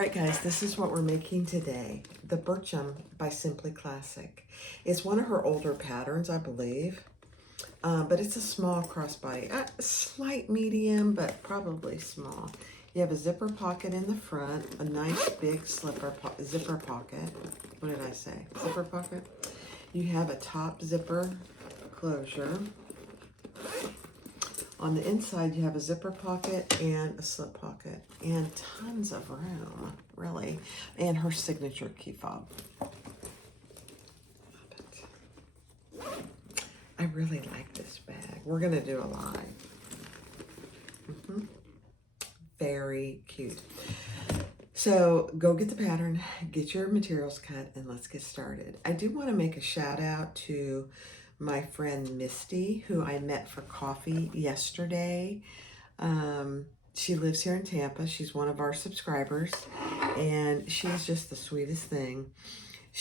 right, guys, this is what we're making today. The Burcham by Simply Classic. It's one of her older patterns, I believe. But it's a small crossbody. A slight medium, but probably small. You have a zipper pocket in the front, a nice big zipper pocket. What did I say? Zipper pocket. You have a top zipper closure. On the inside, you have a zipper pocket and a slip pocket, and tons of room, really. And her signature key fob. I really like this bag. We're gonna do a live. Very cute. So go get the pattern, get your materials cut, and let's get started. I do want to make a shout out to my friend Misty, who I met for coffee yesterday. She lives here in Tampa. She's one of our subscribers, and she's just the sweetest thing.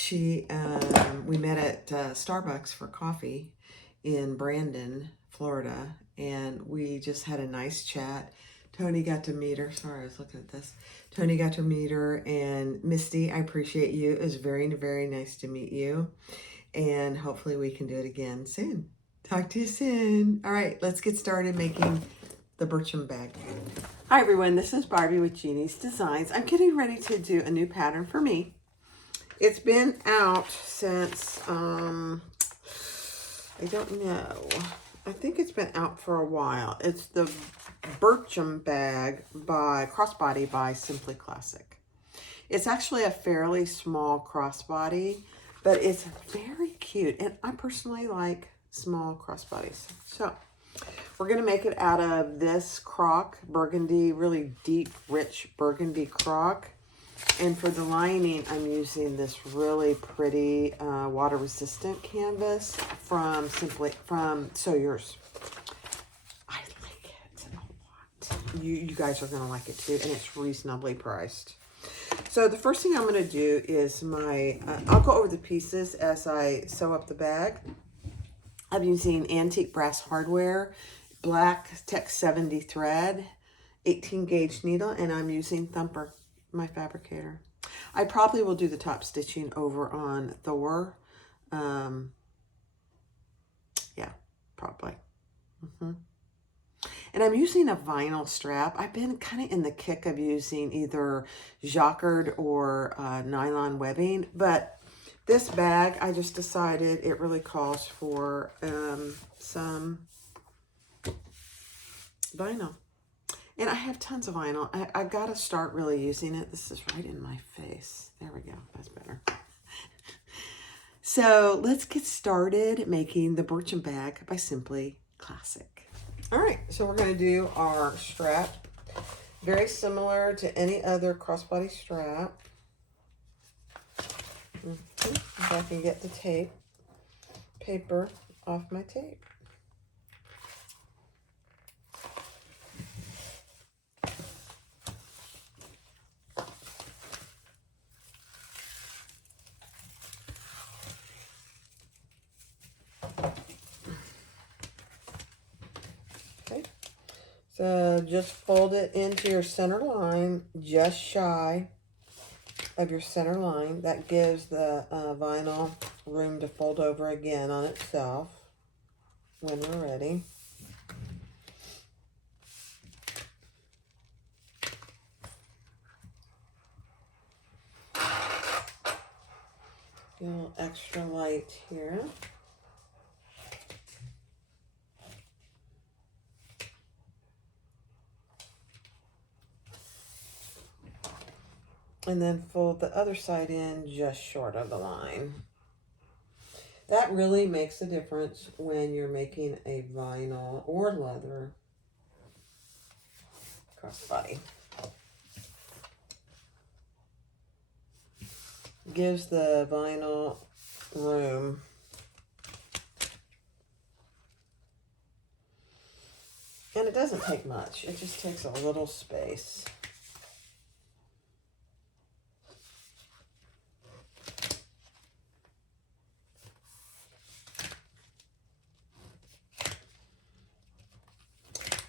We met at Starbucks for coffee in Brandon, Florida, and we just had a nice chat. Tony got to meet her. Sorry, I was looking at this. Tony got to meet her, and Misty, I appreciate you. It was very, very nice to meet you, and hopefully we can do it again soon. Talk to you soon. All right, let's get started making the Burcham bag. Hi, everyone. This is Barbie with Jeannie's Designs. I'm getting ready to do a new pattern for me. It's been out since, I don't know. I think it's been out for a while. It's the Burcham bag by Crossbody by Simply Classic. It's actually a fairly small crossbody, but it's very cute. And I personally like small crossbodies. So we're going to make it out of this croc, burgundy, really deep, rich burgundy croc. And for the lining, I'm using this really pretty water-resistant canvas from Sew Yours. I like it a lot. You guys are going to like it too, and it's reasonably priced. So the first thing I'm going to do is I'll go over the pieces as I sew up the bag. I'm using antique brass hardware, black Tech 70 thread, 18 gauge needle, and I'm using Thumper, my fabricator. I probably will do the top stitching over on Thor. Yeah, probably. And I'm using a vinyl strap. I've been kind of in the kick of using either jacquard or nylon webbing, but this bag, I just decided it really calls for some vinyl. And I have tons of vinyl. I got to start really using it. This is right in my face. There we go. That's better. So let's get started making the Burcham bag by Simply Classic. All right. So we're going to do our strap. Very similar to any other crossbody strap. If I can get the paper off my tape. So just fold it into your center line, just shy of your center line. That gives the vinyl room to fold over again on itself when we're ready. A little extra light here. And then fold the other side in just short of the line. That really makes a difference when you're making a vinyl or leather crossbody. Gives the vinyl room. And it doesn't take much. It just takes a little space.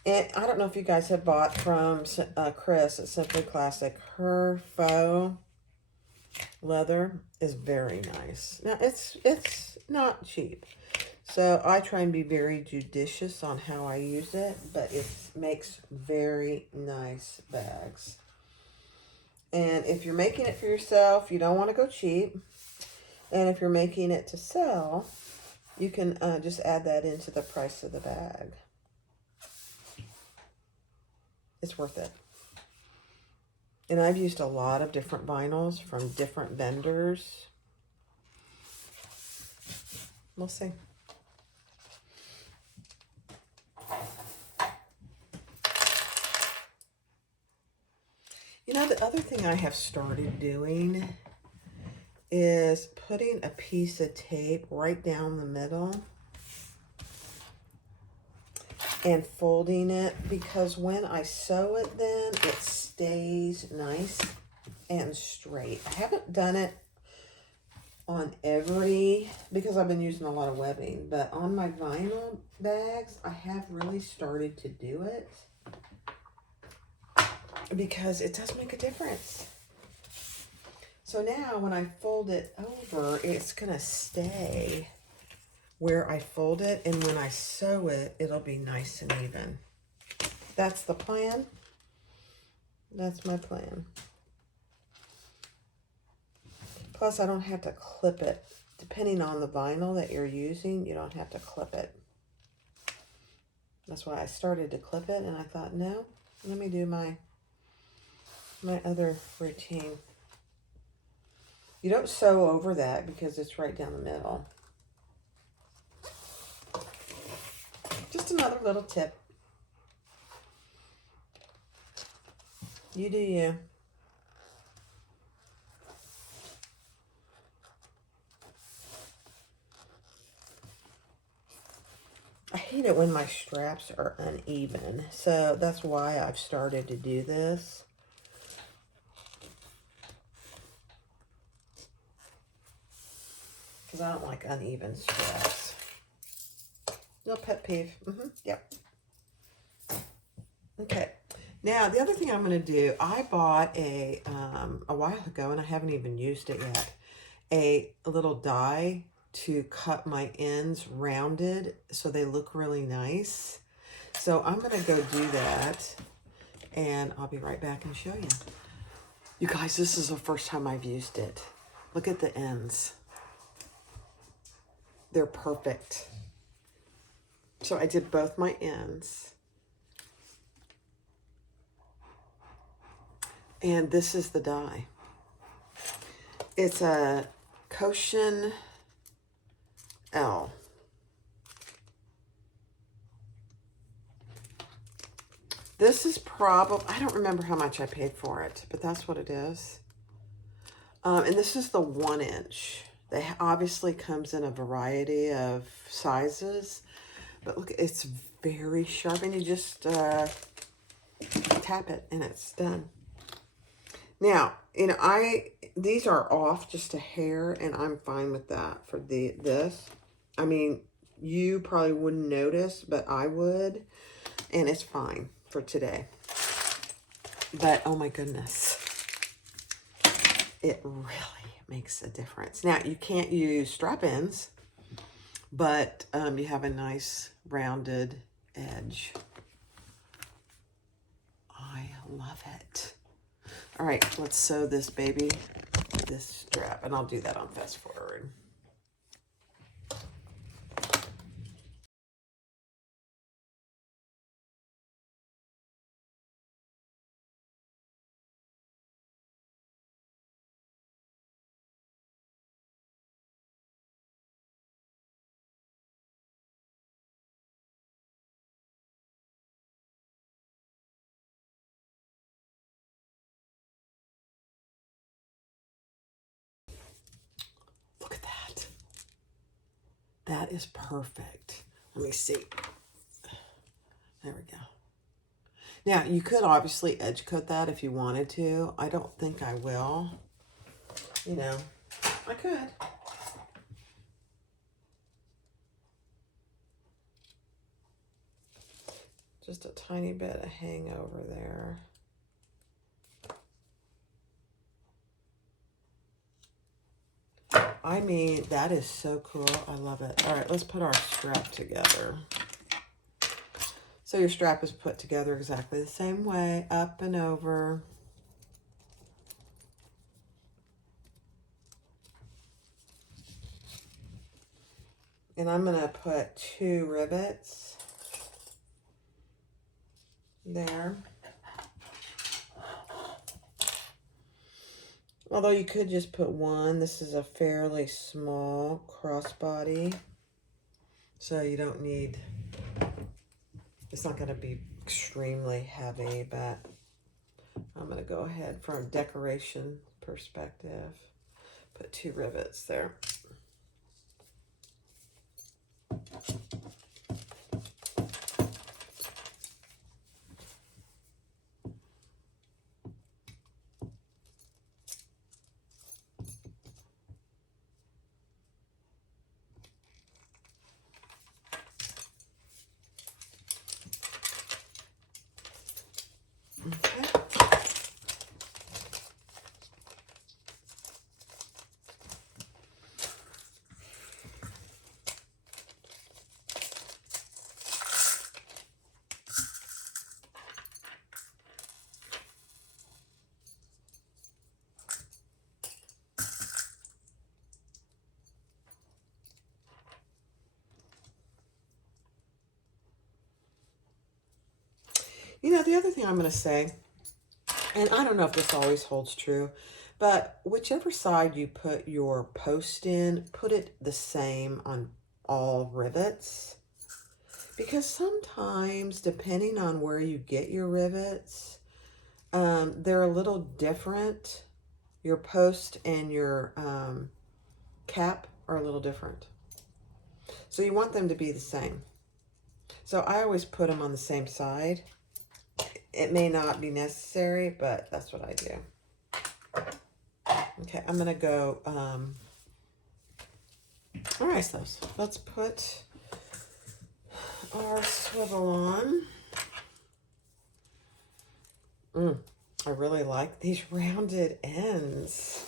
And I don't know if you guys have bought from Chris at Simply Classic. Her faux leather is very nice. Now, it's not cheap. So I try and be very judicious on how I use it, but it makes very nice bags. And if you're making it for yourself, you don't want to go cheap. And if you're making it to sell, you can just add that into the price of the bag. It's worth it. And I've used a lot of different vinyls from different vendors. We'll see. You know, the other thing I have started doing is putting a piece of tape right down the middle and folding it, because when I sew it, then it stays nice and straight. I haven't done it on every, because I've been using a lot of webbing, but on my vinyl bags, I have really started to do it because it does make a difference. So now when I fold it over, it's gonna stay where I fold it, and when I sew it, it'll be nice and even. That's the plan. That's my plan. Plus, I don't have to clip it. Depending on the vinyl that you're using, you don't have to clip it. That's why I started to clip it, and I thought, no, let me do my other routine. You don't sew over that because it's right down the middle. Just another little tip. You do you. I hate it when my straps are uneven, so that's why I've started to do this. Because I don't like uneven straps. No pet peeve. Yep. Okay. Now, the other thing I'm going to do, I bought a while ago, and I haven't even used it yet, a little die to cut my ends rounded so they look really nice. So I'm going to go do that, and I'll be right back and show you. You guys, this is the first time I've used it. Look at the ends. They're perfect. So I did both my ends. And this is the die. It's a Cushion L. This is probably, I don't remember how much I paid for it, but that's what it is. And this is the 1 inch. They obviously comes in a variety of sizes, but look, it's very sharp, and you just tap it and it's done. Now, you know, these are off just a hair, and I'm fine with that for this. I mean, you probably wouldn't notice, but I would, and it's fine for today. But oh my goodness, it really makes a difference. Now, you can't use strap ends, but you have a nice rounded edge. I love it. All right, let's sew this baby, this strap, and I'll do that on fast forward. Look at that. That is perfect. Let me see. There we go. Now, you could obviously edge cut that if you wanted to. I don't think I will. You know, I could. just a tiny bit of hangover there. I mean, that is so cool. I love it. All right, let's put our strap together. So your strap is put together exactly the same way, up and over. And I'm going to put 2 rivets there. Although you could just put 1. This is a fairly small crossbody, so you don't need, it's not going to be extremely heavy, but I'm going to go ahead from a decoration perspective, put 2 rivets there. Okay. You know, the other thing I'm going to say, and I don't know if this always holds true, but whichever side you put your post in, put it the same on all rivets. Because sometimes, depending on where you get your rivets, they're a little different. Your post and your cap are a little different. So you want them to be the same. So I always put them on the same side. It may not be necessary, but that's what I do. Okay, I'm going to go, all right, so let's put our swivel on. I really like these rounded ends.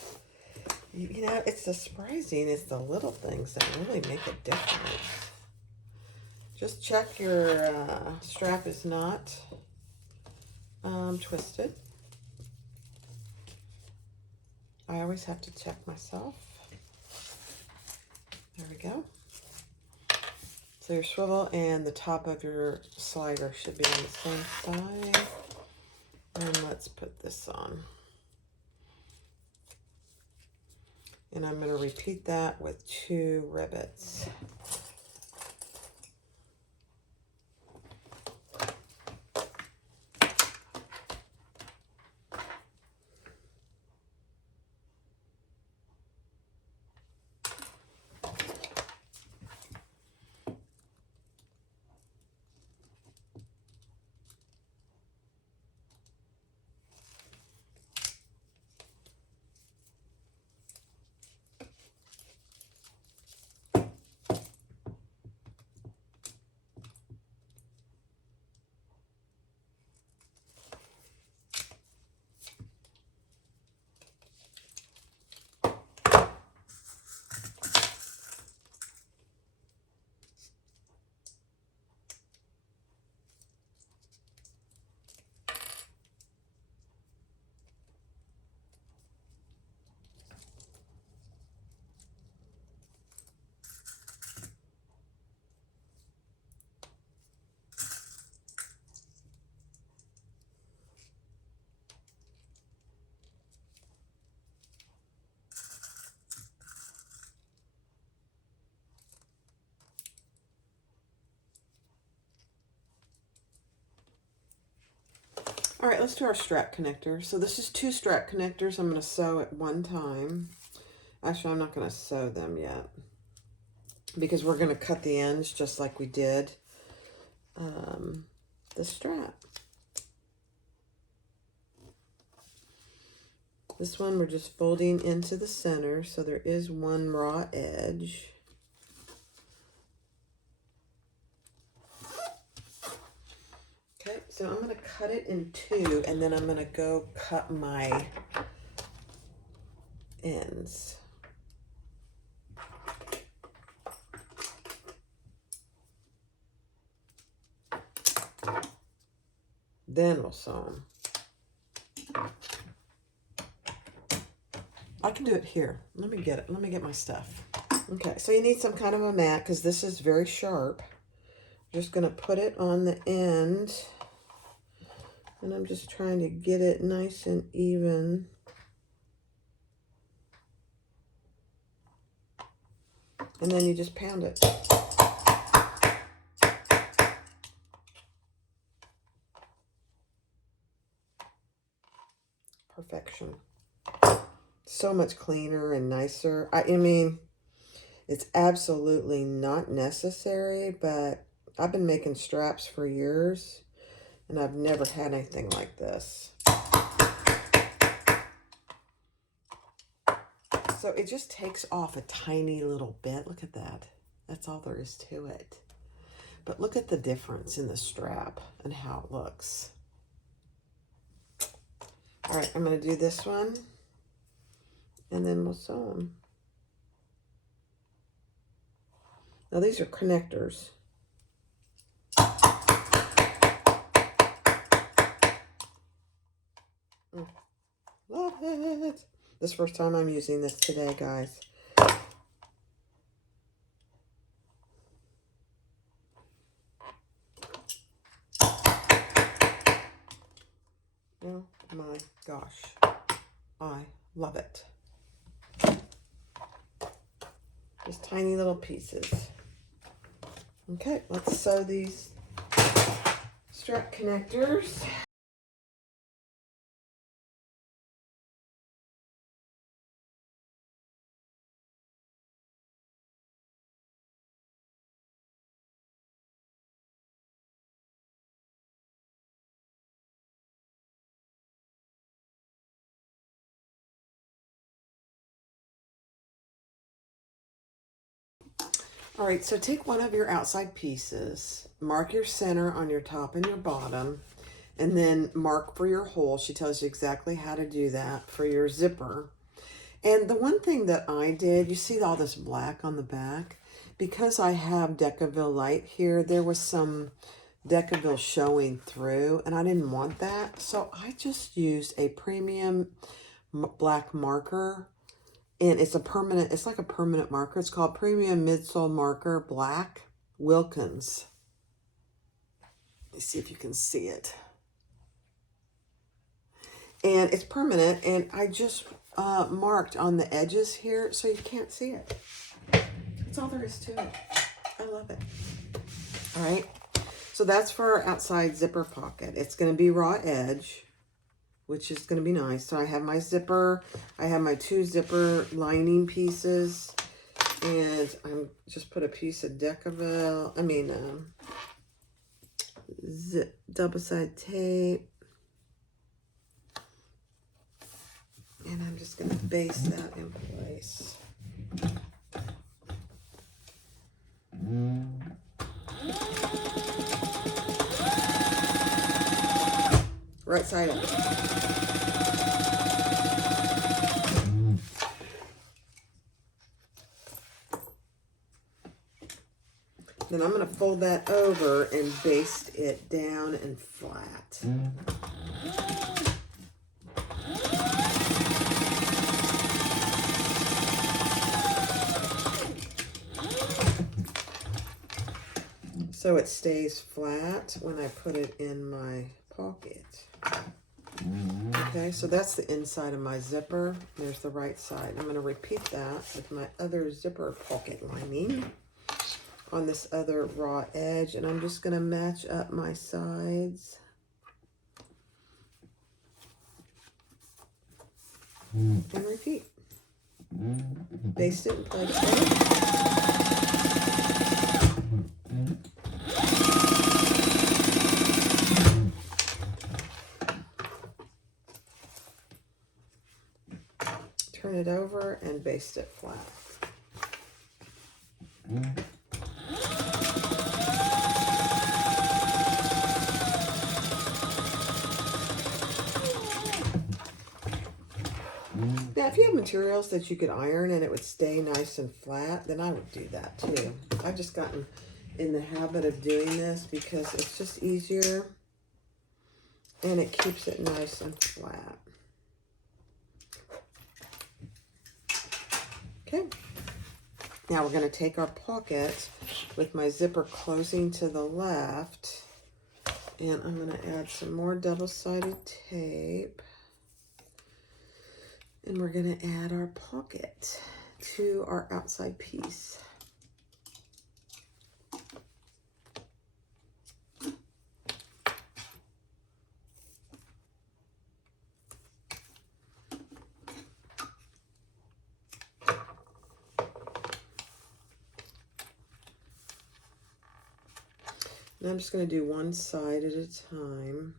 You know, it's surprising. It's the little things that really make a difference. Just check your strap is not twisted. I always have to check myself. There we go. So your swivel and the top of your slider should be on the same side. And let's put this on. And I'm going to repeat that with 2 rivets. All right, let's do our strap connector. So this is 2 strap connectors I'm going to sew at one time. Actually, I'm not going to sew them yet because we're going to cut the ends just like we did the strap. This one we're just folding into the center, so there is one raw edge. So I'm going to cut it in two, and then I'm going to go cut my ends. Then we'll sew them. I can do it here. Let me get it. Let me get my stuff. Okay, so you need some kind of a mat because this is very sharp. Just going to put it on the end. And I'm just trying to get it nice and even. And then you just pound it. Perfection. So much cleaner and nicer. I mean, it's absolutely not necessary, but I've been making straps for years, and I've never had anything like this. So it just takes off a tiny little bit. Look at that. That's all there is to it. But look at the difference in the strap and how it looks. All right, I'm going to do this one, and then we'll sew them. Now these are connectors. Love it. This is the first time I'm using this today, guys. Oh my gosh. I love it. Just tiny little pieces. Okay, let's sew these strap connectors. All right, so take one of your outside pieces, mark your center on your top and your bottom, and then mark for your hole. She tells you exactly how to do that for your zipper. And the one thing that I did, you see all this black on the back? Because I have Decaville light here, there was some Decaville showing through, and I didn't want that. So I just used a premium black marker. And it's a permanent, it's like a permanent marker. It's called Premium Midsole Marker Black Wilkins. Let me see if you can see it. And it's permanent, and I just marked on the edges here so you can't see it. That's all there is to it. I love it. All right, so that's for our outside zipper pocket. It's going to be raw edge, which is going to be nice. So I have my zipper, I have my two zipper lining pieces, and I'm just put a piece of Decaville, double-side tape, and I'm just going to baste that in place. Right side up. Then I'm going to fold that over and baste it down and flat. So it stays flat when I put it in my pocket. Okay, so that's the inside of my zipper. There's the right side. I'm going to repeat that with my other zipper pocket lining on this other raw edge, and I'm just going to match up my sides. And repeat. Baste it and play it. Turn it over and baste it flat. if you have materials that you could iron and it would stay nice and flat, then I would do that too. I've just gotten in the habit of doing this because it's just easier and it keeps it nice and flat. Okay. Now we're going to take our pocket with my zipper closing to the left, and I'm going to add some more double-sided tape. And we're going to add our pocket to our outside piece. And I'm just going to do one side at a time.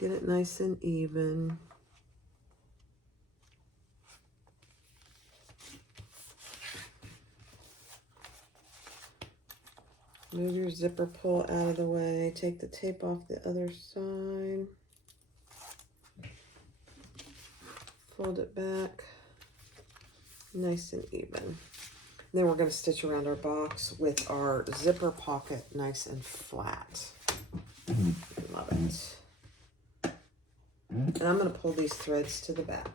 Get it nice and even. Move your zipper pull out of the way. Take the tape off the other side. Fold it back. Nice and even. Then we're going to stitch around our box with our zipper pocket nice and flat. Love it. And I'm going to pull these threads to the back.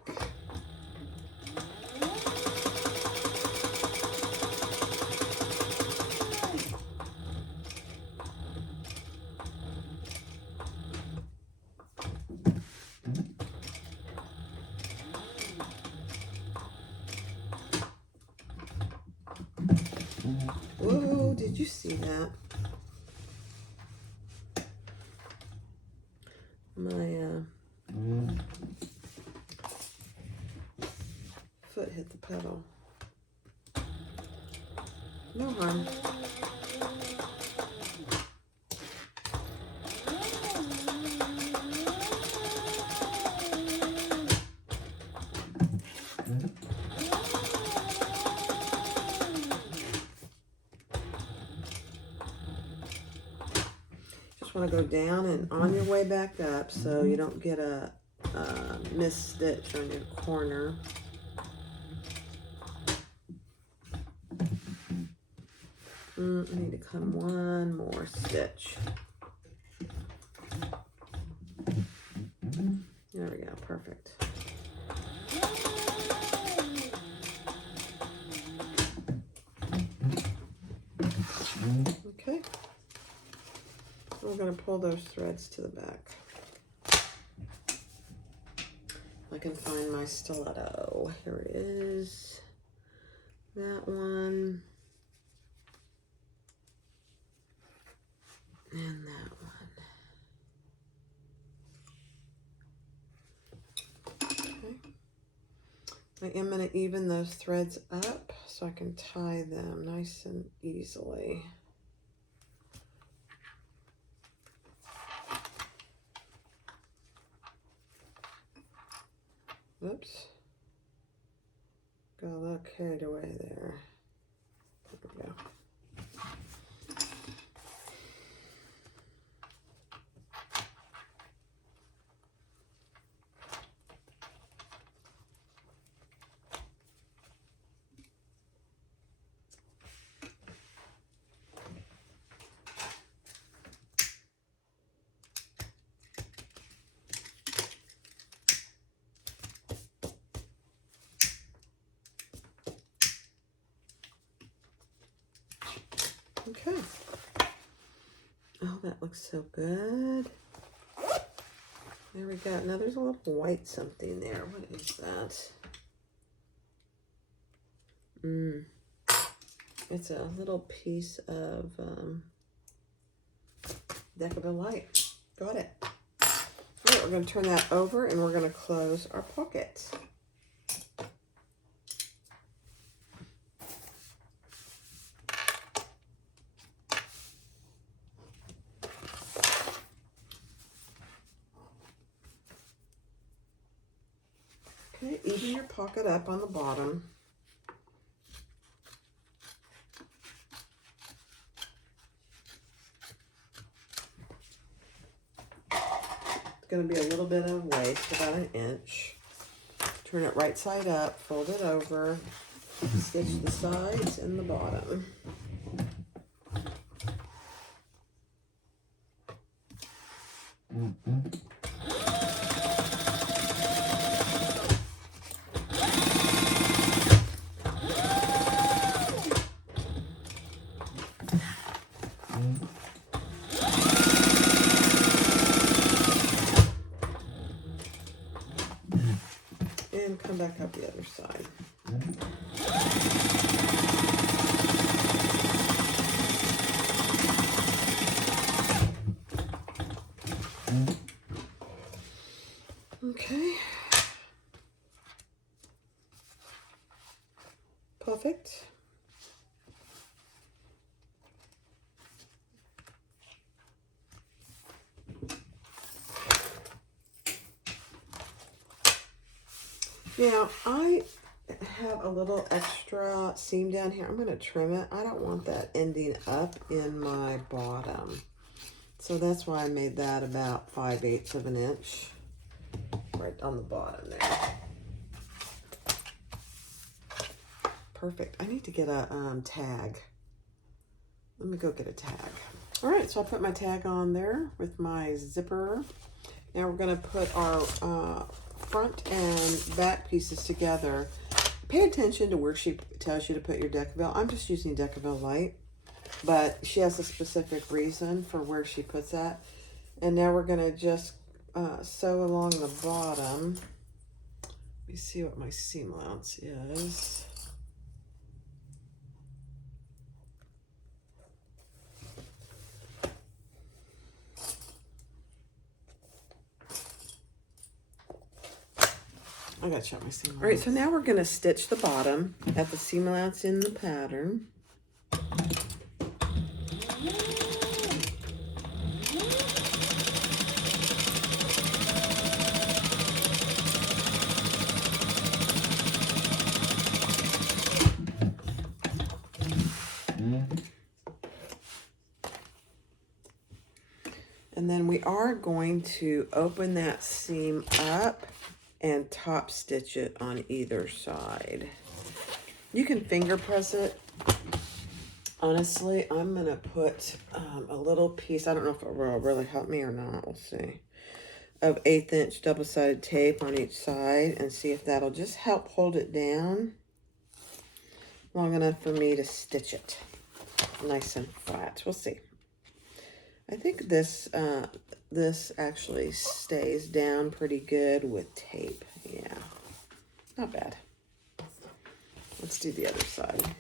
Whoa, did you see that? My foot hit the pedal. No harm. Want to go down and on your way back up so you don't get a missed stitch on your corner. I need to come one more stitch. There we go, perfect. Okay. We're going to pull those threads to the back. I can find my stiletto. Here it is. That one. And that one. Okay. I am going to even those threads up so I can tie them nice and easily. Oops. Got a little carried away there. There we go. Okay. Oh, that looks so good. There we go. Now there's a little white something there. What is that? It's a little piece of decorative light. Got it. All right, we're going to turn that over and we're going to close our pocket. Okay, even your pocket up on the bottom. going to be a little bit of waist, about 1 inch. Turn it right side up, fold it over, stitch the sides and the bottom. And come back up the other side. Okay. Perfect. Now, I have a little extra seam down here. I'm going to trim it. I don't want that ending up in my bottom. So that's why I made that about 5/8 of an inch right on the bottom there. Perfect. I need to get a tag. Let me go get a tag. All right, so I put my tag on there with my zipper. Now we're going to put our front and back pieces together. Pay attention to where she tells you to put your Decaville. I'm just using Decaville Light, but she has a specific reason for where she puts that. And now we're going to just sew along the bottom. Let me see what my seam allowance is. I gotta check my seam allowance. All right, so now we're gonna stitch the bottom at the seam allowance in the pattern. And then we are going to open that seam up and top stitch it on either side. You can finger press it. Honestly, I'm gonna put a little piece, I don't know if it will really help me or not, we'll see, of 1/8 inch double-sided tape on each side and see if that'll just help hold it down long enough for me to stitch it nice and flat. We'll see. I think this this actually stays down pretty good with tape. Yeah, not bad. Let's do the other side.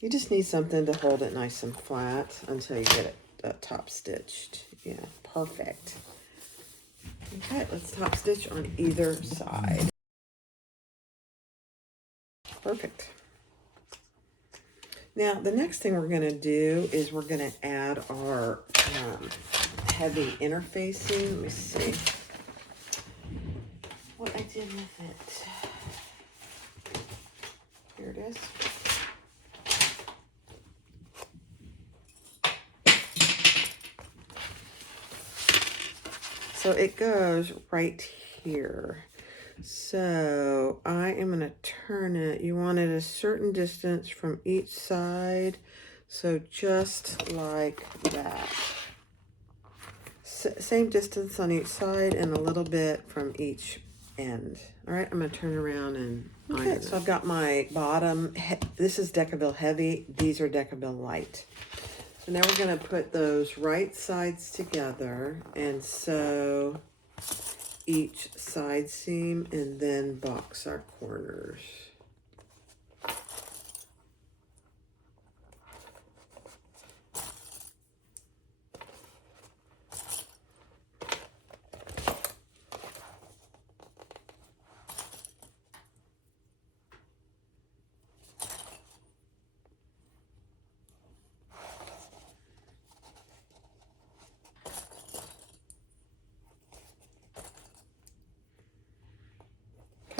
You just need something to hold it nice and flat until you get it top stitched. Yeah, perfect. Okay, let's top stitch on either side. Perfect. Now, the next thing we're going to do is we're going to add our heavy interfacing. Let me see what I did with it. Here it is. So it goes right here. So I am going to turn it. You want it a certain distance from each side. So just like that. Same distance on each side and a little bit from each end. All right, I'm going to turn around and okay, so I've got my bottom. This is Decaville Heavy. These are Decaville Light. So now we're going to put those right sides together and sew each side seam and then box our corners.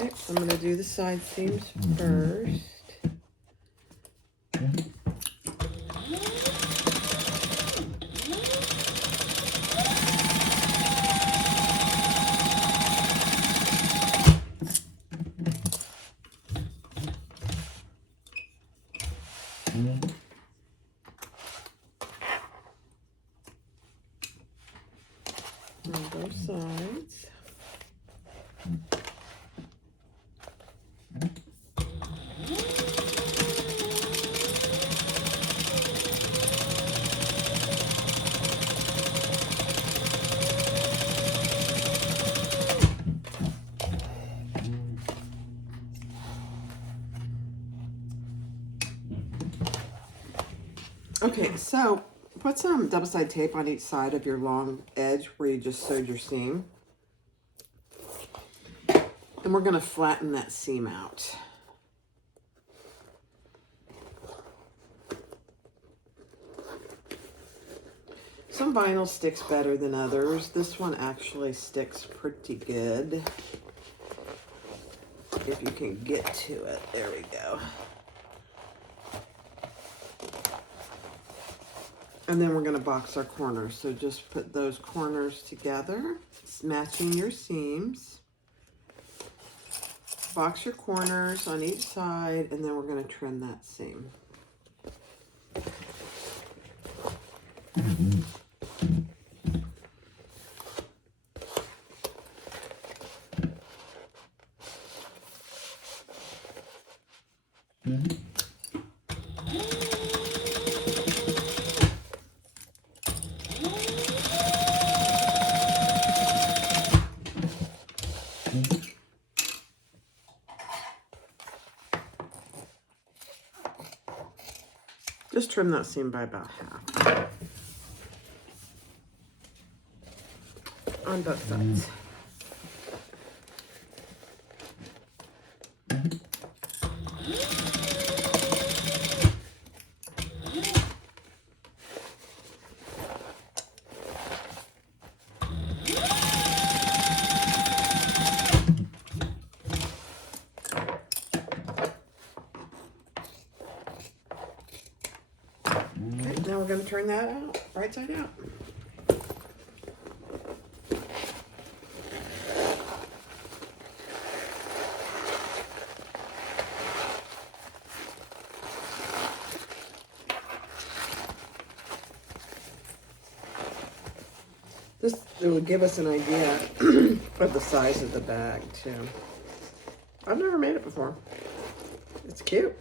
Okay, I'm going to do the side seams first. On both sides. Okay, so put some double-sided tape on each side of your long edge where you just sewed your seam. And we're going to flatten that seam out. Some vinyl sticks better than others. This one actually sticks pretty good. If you can get to it. There we go. And then we're going to box our corners. So just put those corners together, matching your seams. Box your corners on each side, and then we're going to trim that seam. Just trim that seam by about half on both sides. Okay, now we're going to turn that out, right side out. This will give us an idea of the size of the bag, too. I've never made it before. It's cute.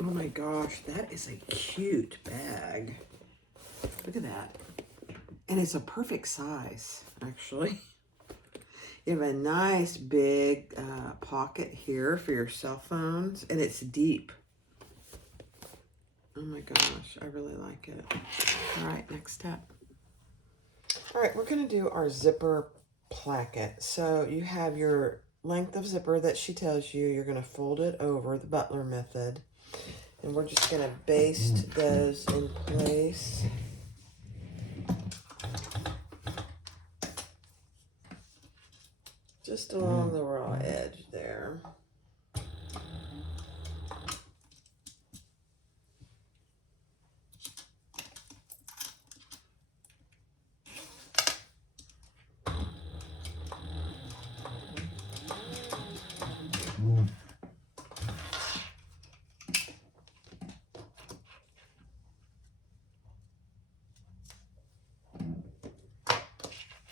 Oh my gosh, that is a cute bag. Look at that. And it's a perfect size, actually. You have a nice big pocket here for your cell phones, and it's deep. Oh my gosh, I really like it. All right, next step. All right, we're gonna do our zipper placket. So you have your length of zipper that she tells you. You're gonna fold it over, the Butler method. And we're just gonna baste those in place. Just along the raw edge there.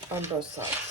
On both sides.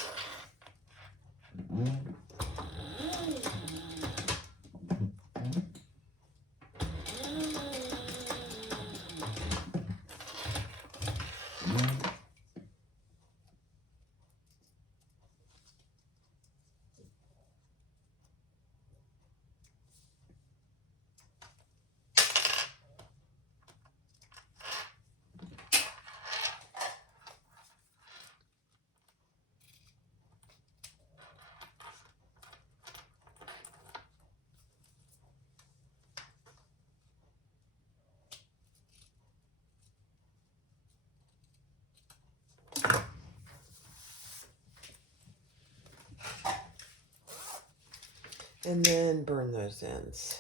And then burn those ends.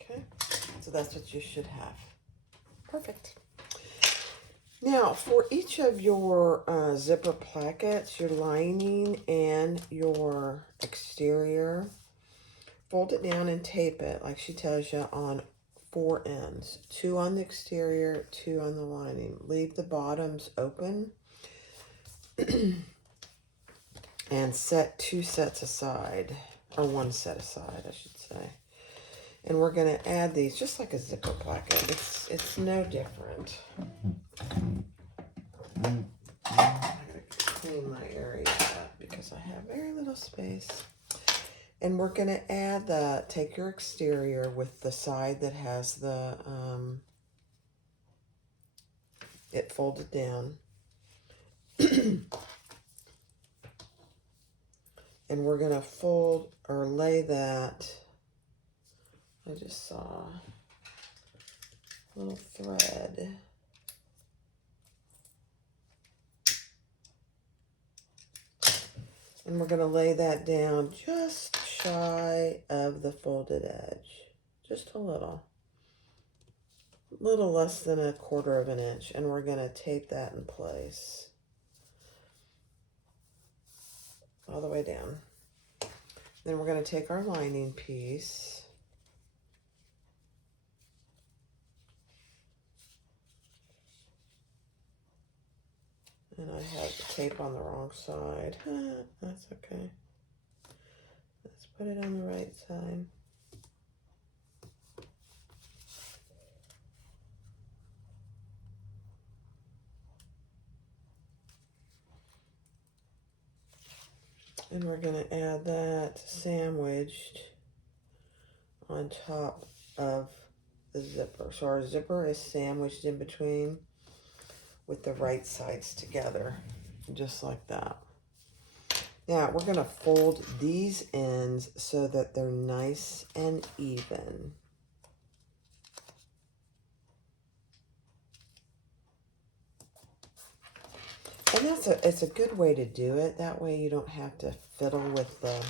Okay, so that's what you should have. Perfect. Now, for each of your zipper plackets, your lining and your exterior, fold it down and tape it like she tells you on 4 ends. 2 on the exterior, 2 on the lining. Leave the bottoms open and set 2 sets aside, or 1 set aside, I should say. And we're going to add these just like a zipper placket. It's no different. I'm going to clean my area up because I have very little space. And we're going to add take your exterior with the side that has the, it folded down. And we're going to fold or lay that, I just saw a little thread. And we're going to lay that down just shy of the folded edge. Just a little less than 1/4 of an inch. And we're going to tape that in place. All the way down. Then we're going to take our lining piece. And I have the tape on the wrong side. That's okay. Let's put it on the right side. And we're going to add that sandwiched on top of the zipper. So our zipper is sandwiched in between with the right sides together, just like that. Now we're going to fold these ends so that they're nice and even. And it's a good way to do it. That way you don't have to fiddle with the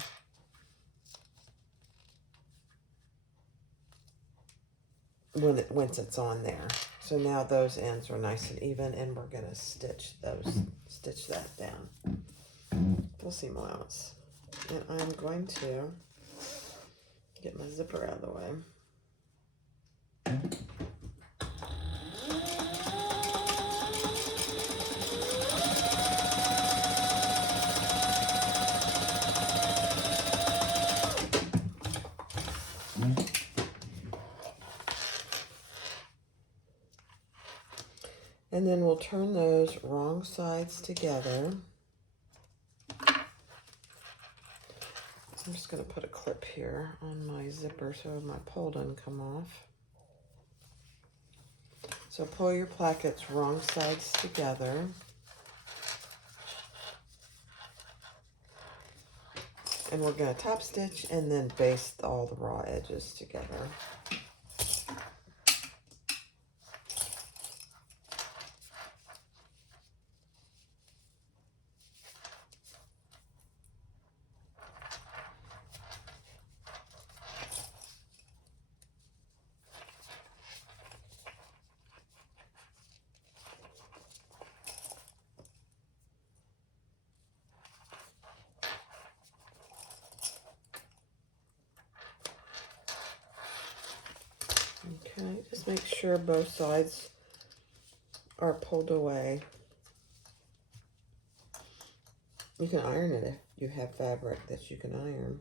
once it's on there. So now those ends are nice and even, and we're gonna stitch that down. We'll see allowance. And I'm going to get my zipper out of the way. And then we'll turn those wrong sides together. I'm just going to put a clip here on my zipper so my pole doesn't come off. So pull your plackets wrong sides together. And we're going to top stitch and then baste all the raw edges together. Okay, just make sure both sides are pulled away. You can iron it if you have fabric that you can iron.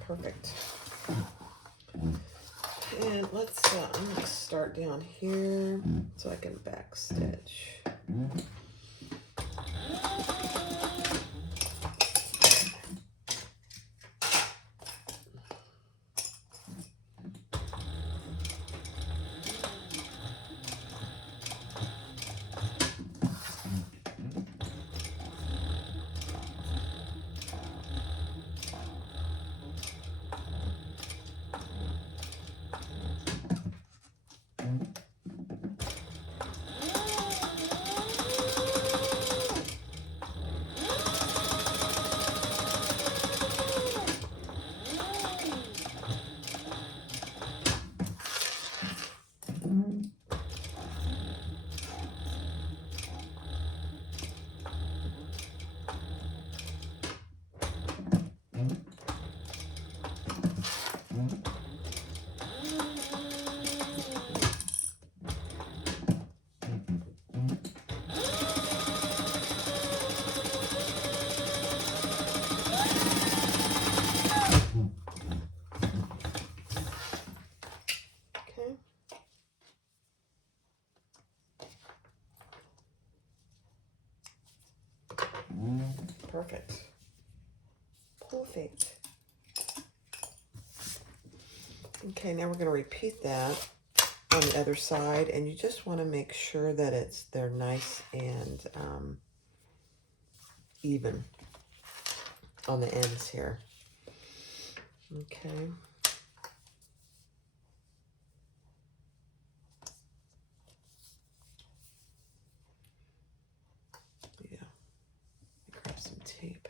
Perfect. And let's, I'm going to start down here so I can back stitch. Perfect. Okay, now we're going to repeat that on the other side, and you just want to make sure that they're nice and even on the ends here. Okay. Yeah. Grab some tape.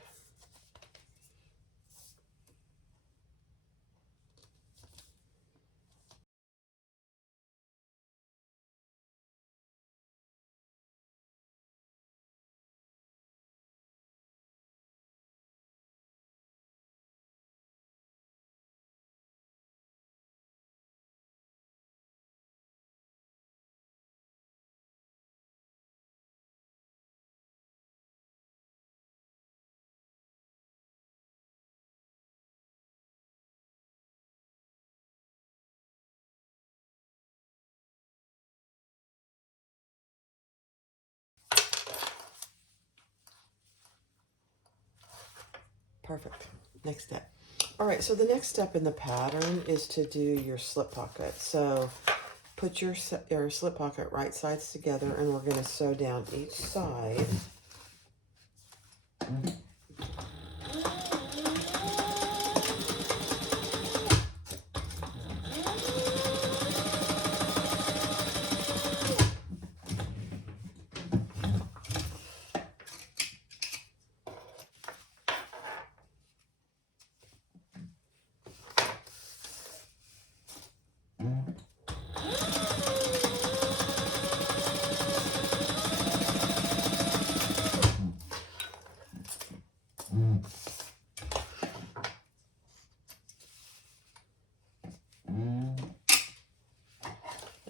Perfect. Next step. All right, so the next step in the pattern is to do your slip pocket. So put your slip pocket right sides together, and we're going to sew down each side.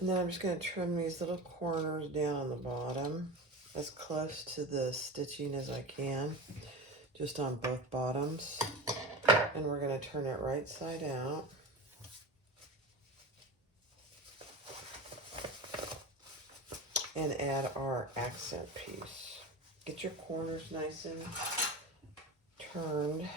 And then I'm just going to trim these little corners down on the bottom as close to the stitching as I can, just on both bottoms. And we're going to turn it right side out. And add our accent piece. Get your corners nice and turned.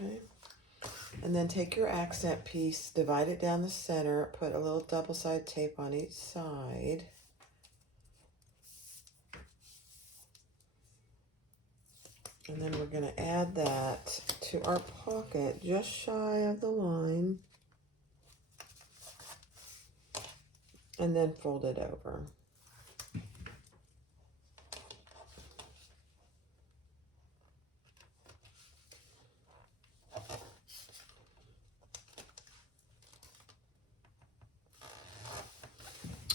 Okay. And then take your accent piece, divide it down the center, put a little double side tape on each side. And then we're going to add that to our pocket just shy of the line. And then fold it over.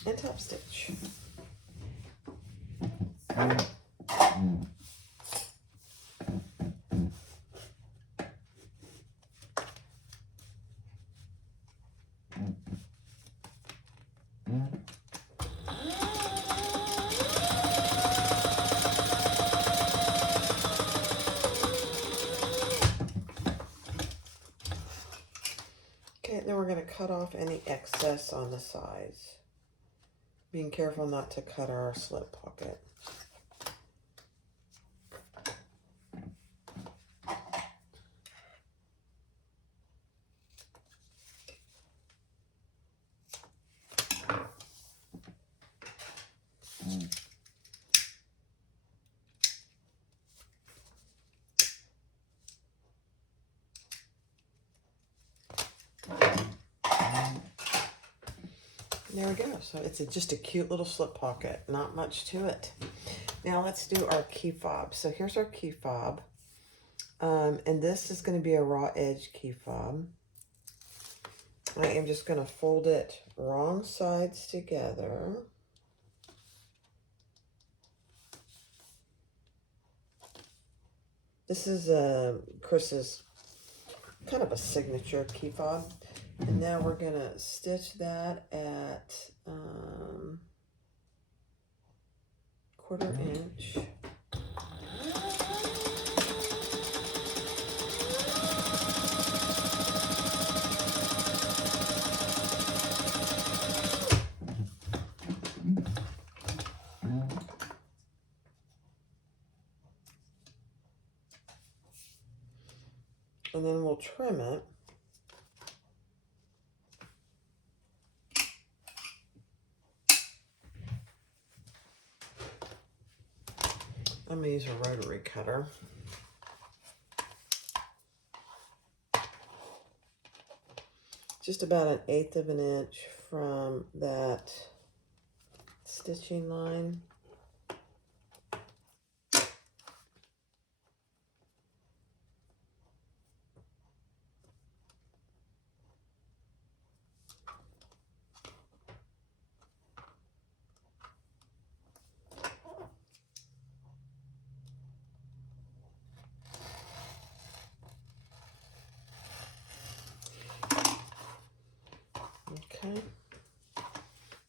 And top stitch. Okay, then we're going to cut off any excess on the sides. Being careful not to cut our slip pocket. There we go. So it's just a cute little slip pocket. Not much to it. Now let's do our key fob. So here's our key fob. And this is going to be a raw edge key fob. I am just going to fold it wrong sides together. This is Chris's kind of a signature key fob. And now we're gonna stitch that at 1/4 inch. And then we'll trim it. I'm going to use a rotary cutter. Just about 1/8 of an inch from that stitching line. Okay,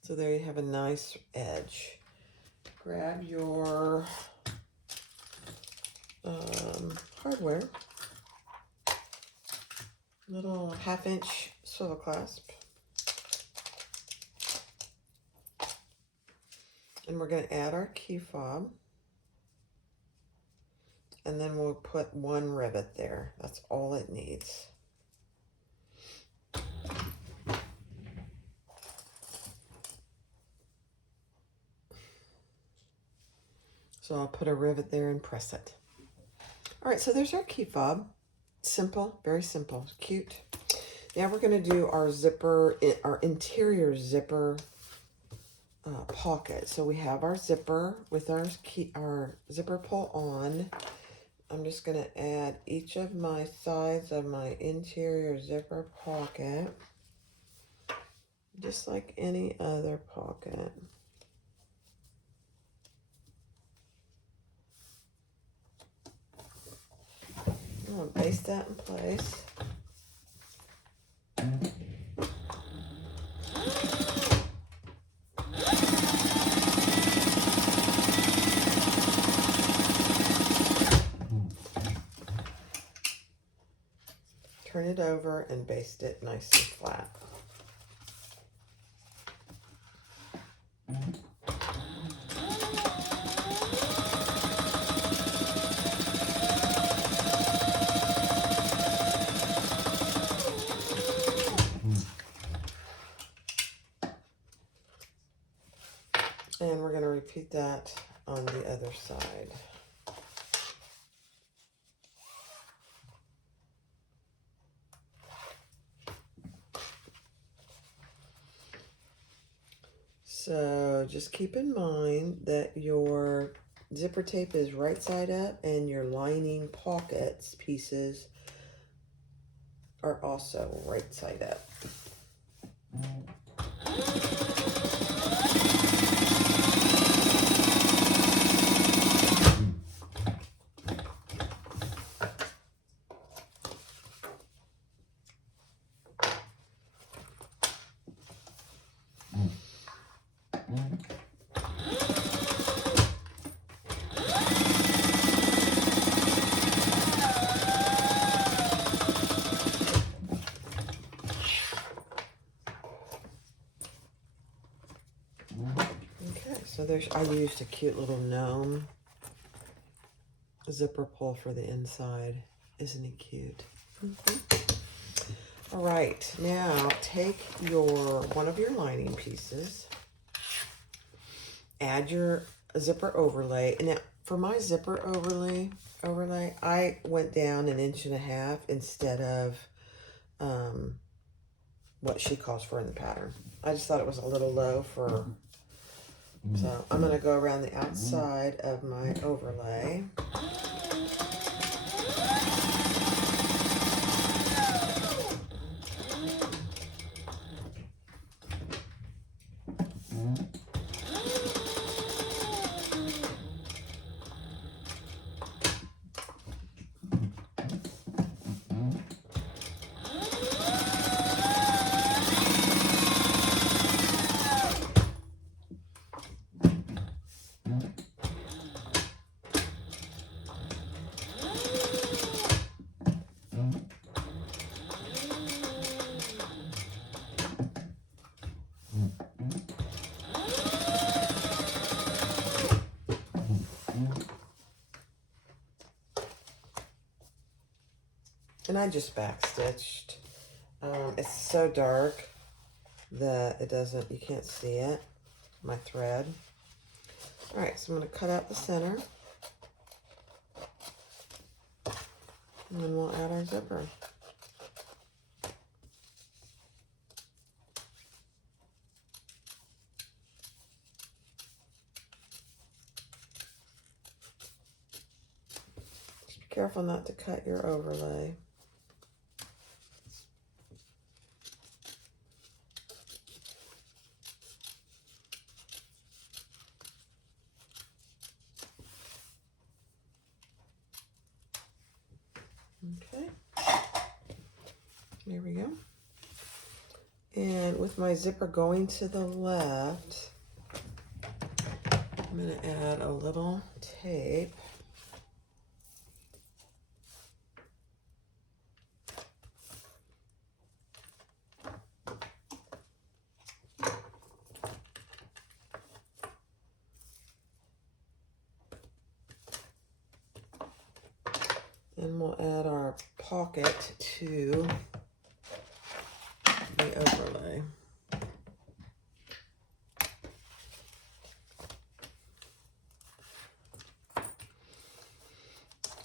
so there you have a nice edge. Grab your hardware, little 1/2 inch swivel clasp, and we're going to add our key fob, and then we'll put 1 rivet there. That's all it needs. So I'll put a rivet there and press it. All right, so there's our key fob. Simple, very simple, cute. Now we're going to do our zipper, our interior zipper pocket. So we have our zipper with our zipper pull on. I'm just going to add each of my sides of my interior zipper pocket, just like any other pocket. I'm going to baste that in place. Turn it over and baste it nice and flat. And we're going to repeat that on the other side. So just keep in mind that your zipper tape is right side up and your lining pockets pieces are also right side up. So I used a cute little gnome zipper pull for the inside. Isn't he cute? All right, now take one of your lining pieces, add your zipper overlay. And now for my zipper overlay, I went down 1.5 inches instead of what she calls for in the pattern. I just thought it was a little low for. So I'm going to go around the outside of my overlay. And I just backstitched. It's so dark that you can't see it, my thread. All right, so I'm going to cut out the center. And then we'll add our zipper. Just be careful not to cut your overlay. Okay, there we go. And with my zipper going to the left, I'm going to add a little tape. And we'll add our pocket to the overlay.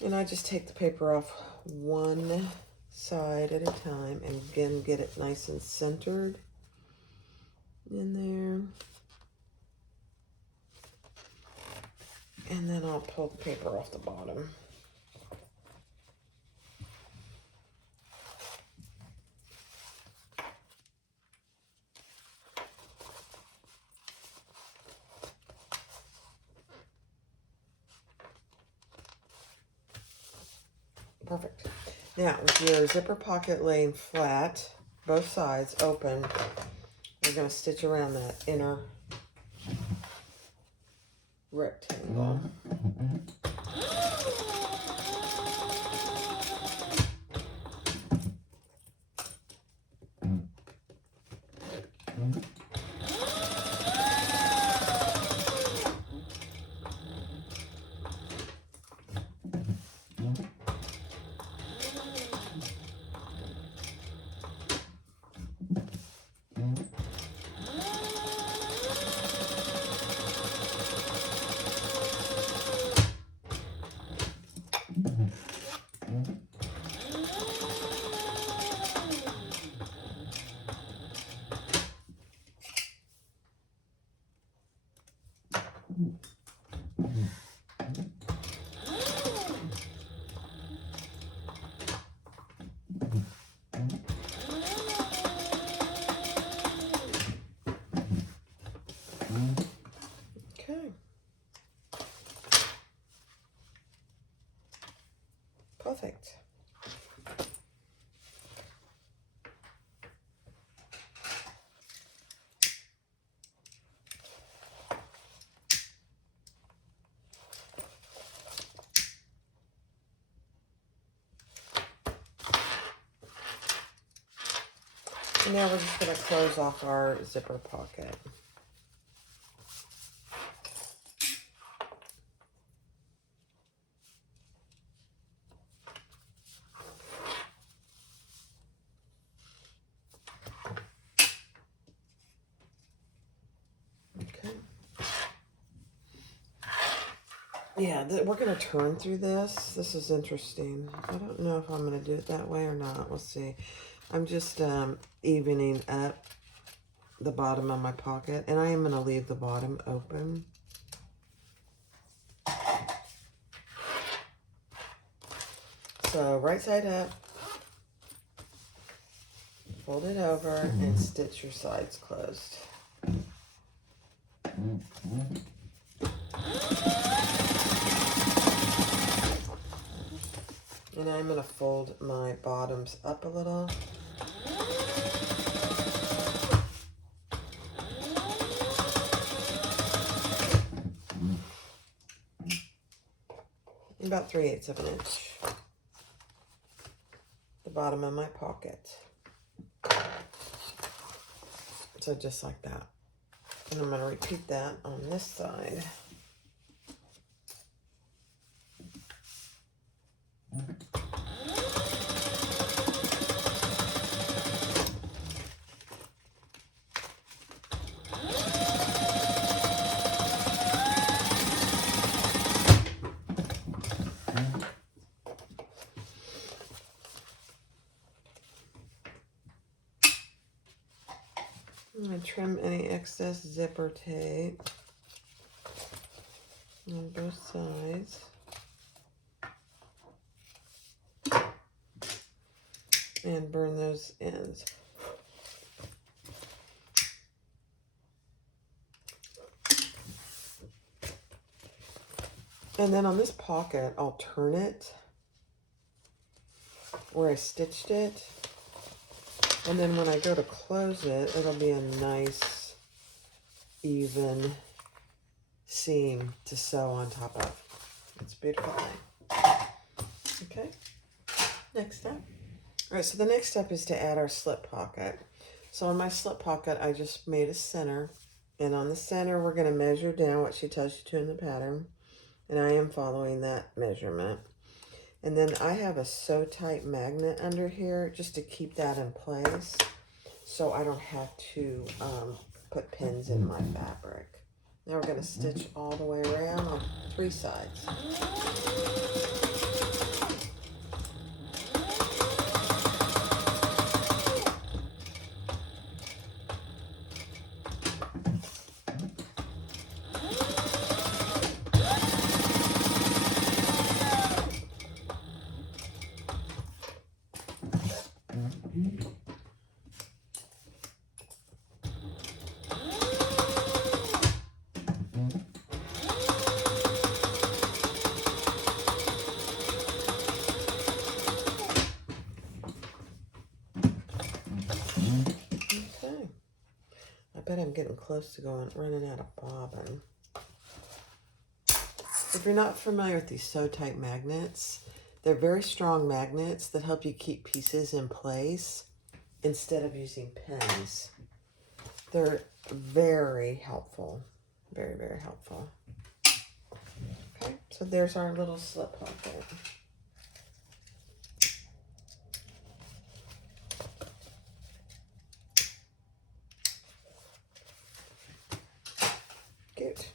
And I just take the paper off one side at a time and again get it nice and centered in there. And then I'll pull the paper off the bottom. Perfect. Now, with your zipper pocket laying flat, both sides open, we're going to stitch around that inner rectangle. Okay. Perfect. And now we're just going to close off our zipper pocket. Okay. Yeah, we're going to turn through this. This is interesting. I don't know if I'm going to do it that way or not. We'll see. I'm just evening up the bottom of my pocket, and I am going to leave the bottom open. So right side up, fold it over, and stitch your sides closed. And I'm going to fold my bottoms up a little. About 3/8 of an inch. The bottom of my pocket. So just like that. And I'm going to repeat that on this side. I'm going to trim any excess zipper tape on both sides. And burn those ends. And then on this pocket, I'll turn it where I stitched it. And then when I go to close it, it'll be a nice, even seam to sew on top of. It's a beautiful thing. Okay, next step. All right, so the next step is to add our slip pocket. So on my slip pocket, I just made a center. And on the center, we're going to measure down what she tells you to in the pattern. And I am following that measurement. And then I have a sew tight magnet under here just to keep that in place so I don't have to put pins in my fabric. Now we're going to stitch all the way around on 3 sides. Okay. I bet I'm getting close to running out of bobbin. If you're not familiar with these sew tight magnets, they're very strong magnets that help you keep pieces in place instead of using pins. They're very helpful. Very, very helpful. Okay, so there's our little slip pocket. Cute.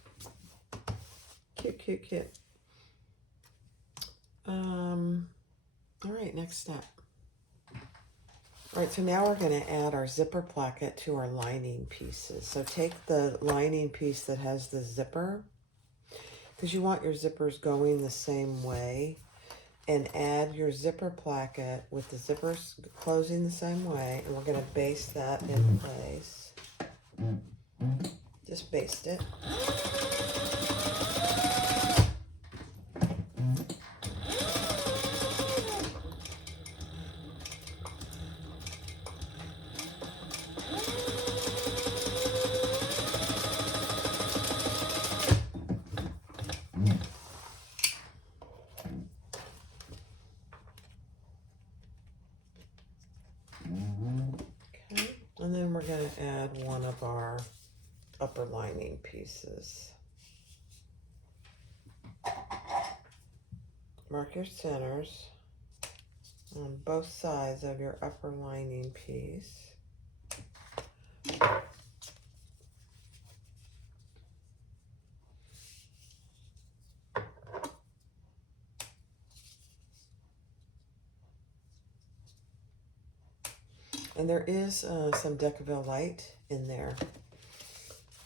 Cute, cute, cute. All right, next step. All right, so now we're going to add our zipper placket to our lining pieces. So take the lining piece that has the zipper, because you want your zippers going the same way, and add your zipper placket with the zippers closing the same way, and we're going to baste that in place. Just baste it. Okay, and then we're going to add one of our upper lining pieces. Mark your centers on both sides of your upper lining piece. And there is some Decaville light in there.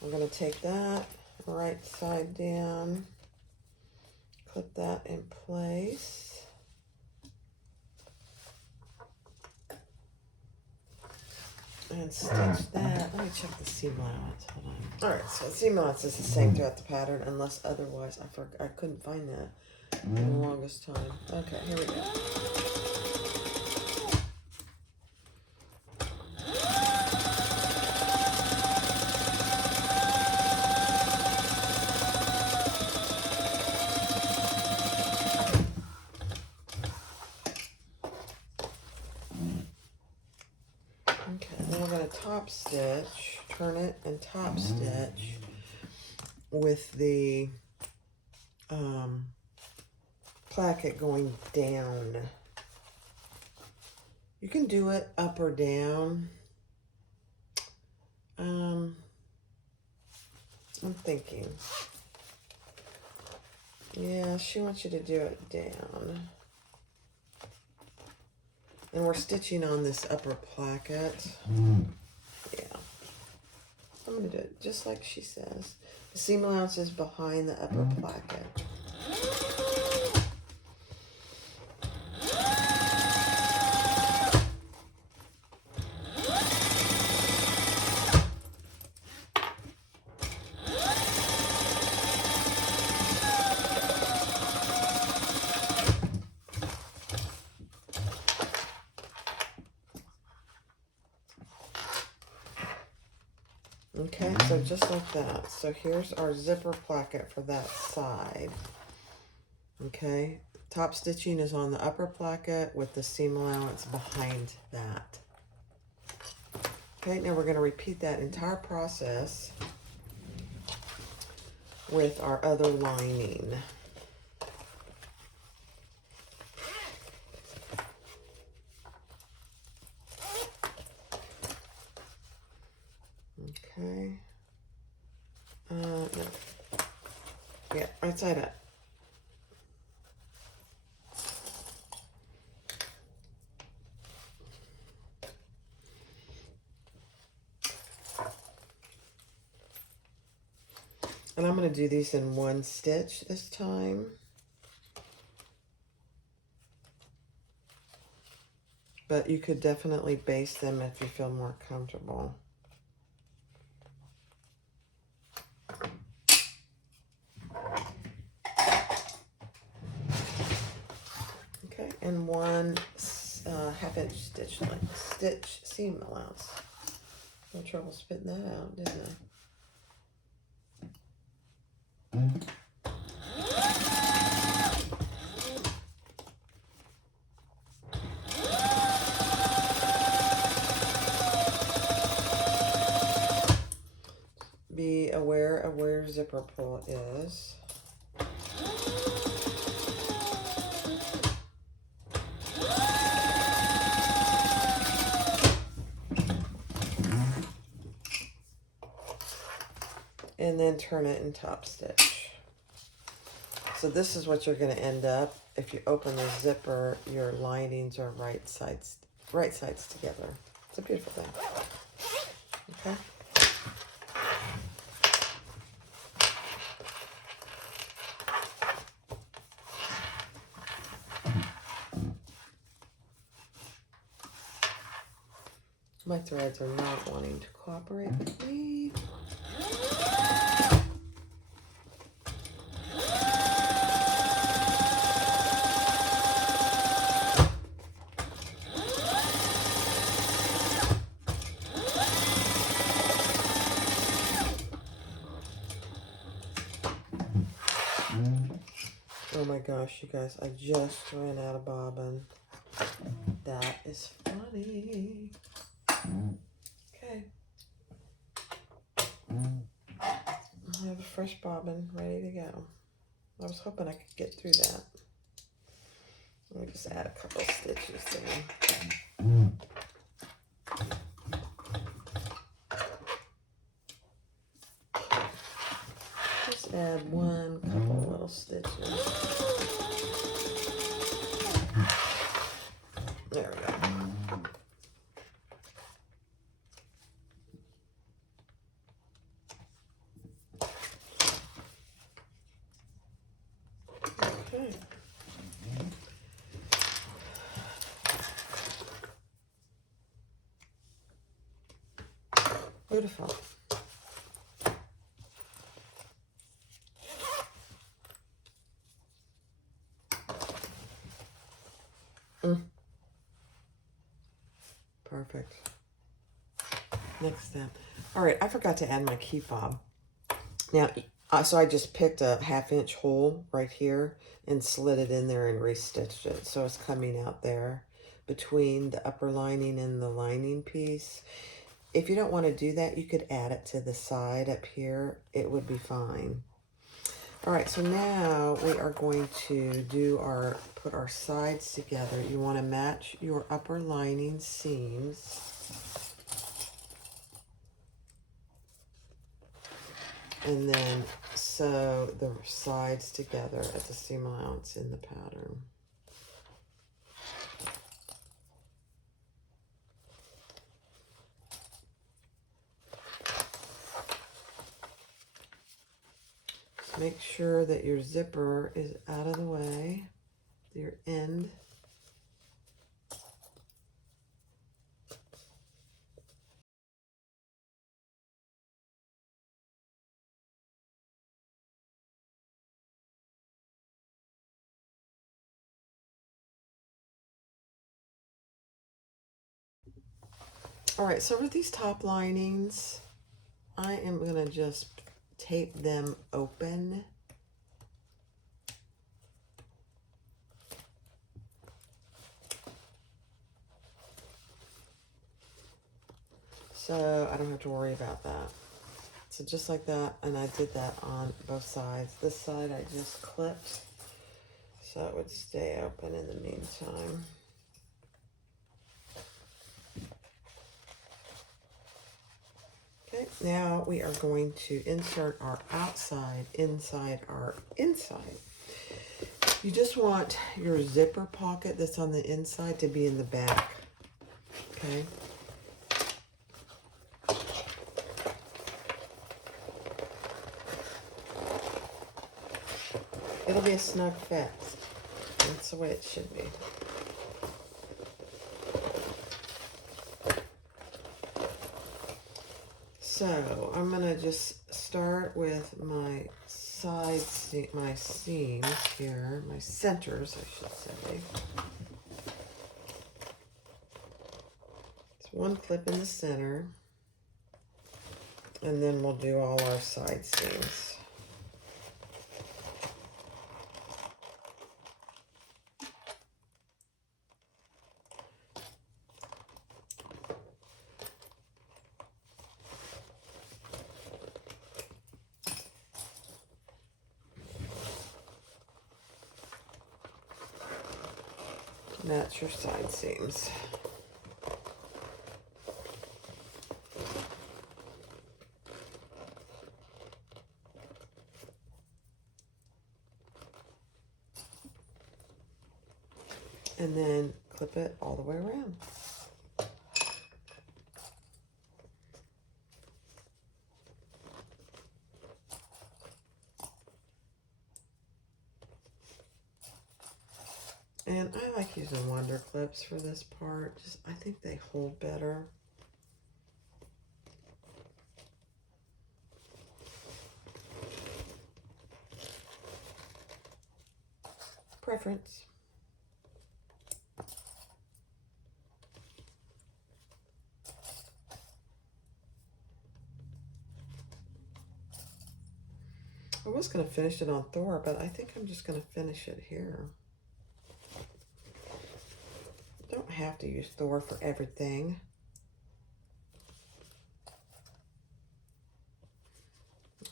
We're going to take that right side down, clip that in place. And stitch that. Let me check the seam allowance. Hold on. All right, so seam allowance is the same throughout the pattern, unless otherwise. I couldn't find that for the longest time. Okay, here we go. Top stitch, turn it and top stitch with the placket going down. You can do it up or down. I'm thinking. Yeah, she wants you to do it down. And we're stitching on this upper placket. Yeah. I'm going to do it just like she says. The seam allowance is behind the upper placket. Okay, so just like that. So here's our zipper placket for that side. Okay, top stitching is on the upper placket with the seam allowance behind that. Okay, now we're going to repeat that entire process with our other lining. Okay. No. Yeah, right side up. And I'm going to do these in one stitch this time. But you could definitely baste them if you feel more comfortable. Okay, and one half-inch stitch seam allowance. No trouble spitting that out, didn't I? Be aware of where your zipper pull is. And then turn it in top stitch. So this is what you're going to end up. If you open the zipper, your linings are right sides together. It's a beautiful thing. Okay. My threads are not wanting to cooperate with me. Oh my gosh, you guys, I just ran out of bobbin. That is funny. Okay. I have a fresh bobbin ready to go. I was hoping I could get through that. Let me just add a couple of stitches there. Just add one couple of little stitches. There we go. Okay. Beautiful. Perfect. Next step. All right, I forgot to add my key fob. Now, so I just picked a 1/2 inch hole right here and slid it in there and restitched it. So it's coming out there between the upper lining and the lining piece. If you don't want to do that, you could add it to the side up here. It would be fine. All right, so now we are going to do put our sides together. You want to match your upper lining seams. And then sew the sides together at the seam allowance in the pattern. Make sure that your zipper is out of the way, your end. All right, so for these top linings, I am gonna just tape them open. So I don't have to worry about that. So just like that, and I did that on both sides. This side I just clipped so it would stay open in the meantime. Okay, now we are going to insert our outside inside our inside. You just want your zipper pocket that's on the inside to be in the back, okay? It'll be a snug fit. That's the way it should be. So I'm gonna just start with my my seams here, my centers, I should say. It's one clip in the center, and then we'll do all our side seams. And that's your side seams. And then clip it all the way around. And I like using Wonder Clips for this part. I think they hold better. Preference. I was going to finish it on Thor, but I think I'm just going to finish it here. Don't have to use Thor for everything.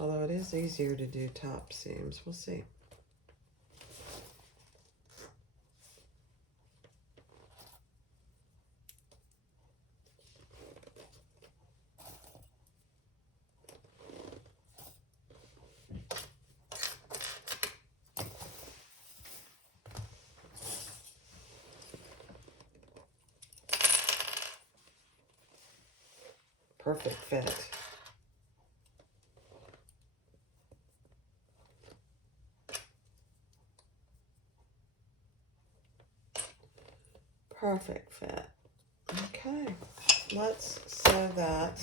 Although it is easier to do top seams. We'll see. Perfect fit. Perfect fit. Okay, let's sew that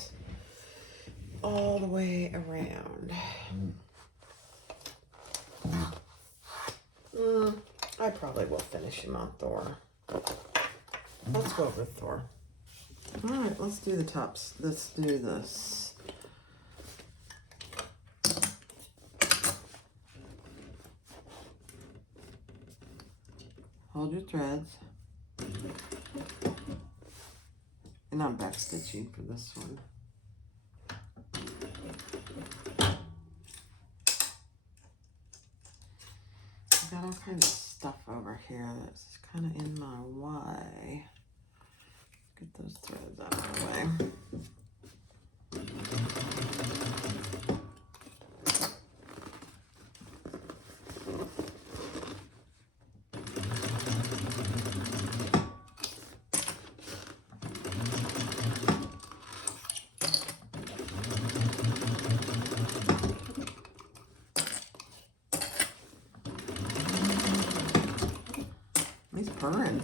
all the way around. I probably will finish him on Thor. Let's go over Thor. All right, let's do the tops. Let's do this. Hold your threads. And I'm back stitching for this one. I've got all kinds of stuff over here that's kind of in my way. Get those threads out of the way. purring.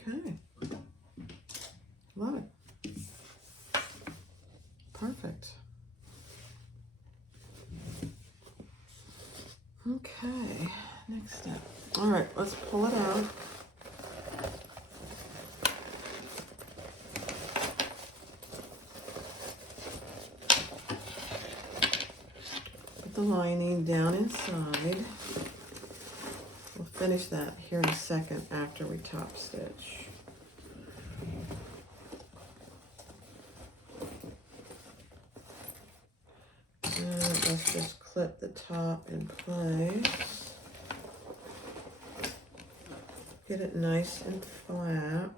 Okay. Love it. Perfect. Okay, next step. All right, let's pull it out. Put the lining down inside. We'll finish that here in a second after we top stitch. And let's just clip the top in place. Get it nice and flat.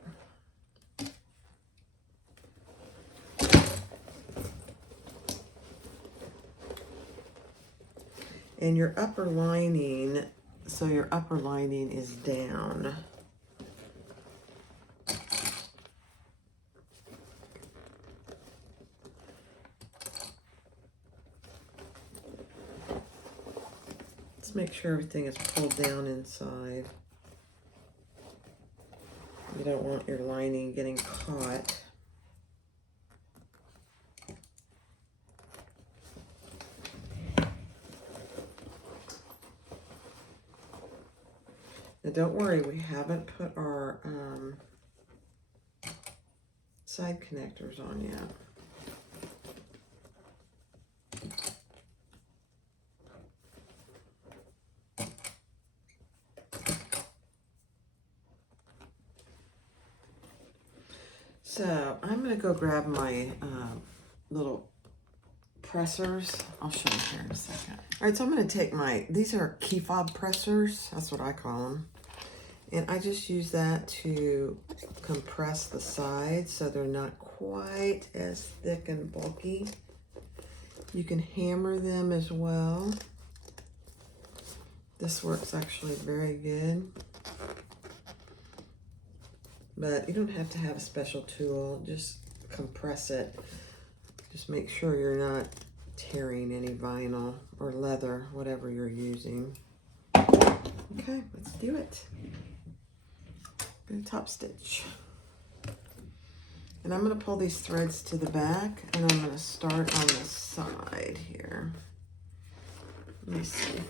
And your upper lining, so your upper lining is down. Let's make sure everything is pulled down inside. You don't want your lining getting caught. Now don't worry, we haven't put our side connectors on yet. So I'm going to go grab my little pressers. I'll show you here in a second. All right, so I'm going to take these are key fob pressers. That's what I call them. And I just use that to compress the sides so they're not quite as thick and bulky. You can hammer them as well. This works actually very good. But you don't have to have a special tool, just compress it. Just make sure you're not tearing any vinyl or leather, whatever you're using. Okay, let's do it. I'm gonna top stitch. And I'm gonna pull these threads to the back and I'm gonna start on the side here. Let me see.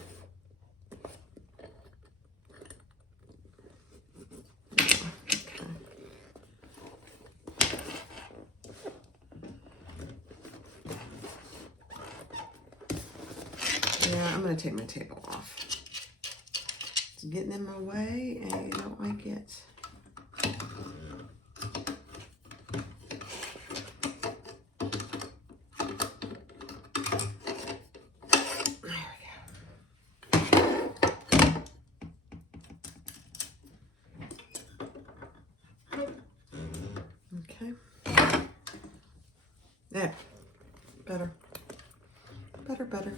Yeah, I'm going to take my table off. It's getting in my way and I don't like it. There we go. Okay. There. Better. Better.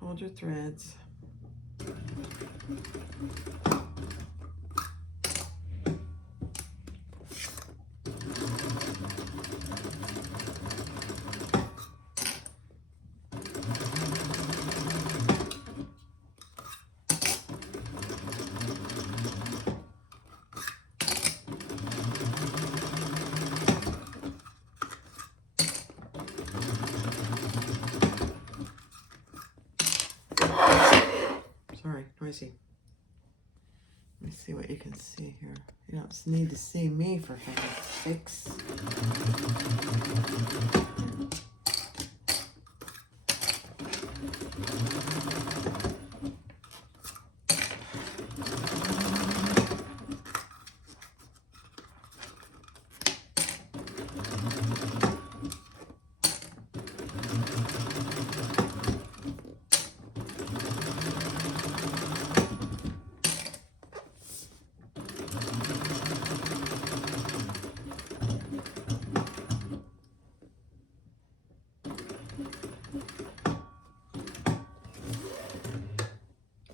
Hold your threads. Sorry, noisy. Let me see. see what you can see here. You don't need to see me for heaven's sakes.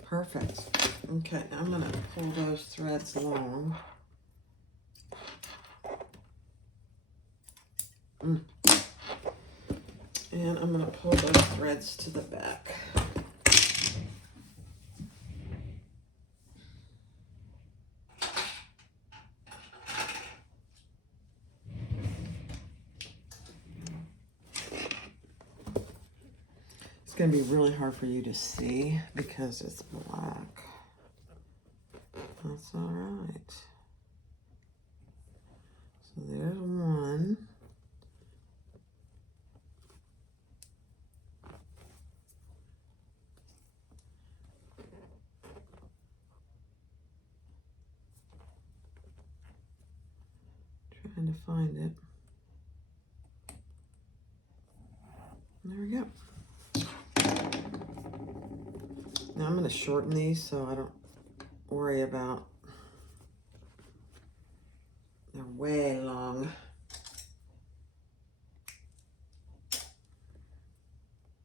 Perfect. Okay, now I'm going to pull those threads long. And I'm going to pull those threads to the back. It's going to be really hard for you to see because it's black. That's all right. So there's one. Trying to find it. There we go. Now I'm going to shorten these so I don't worry about, they're way long.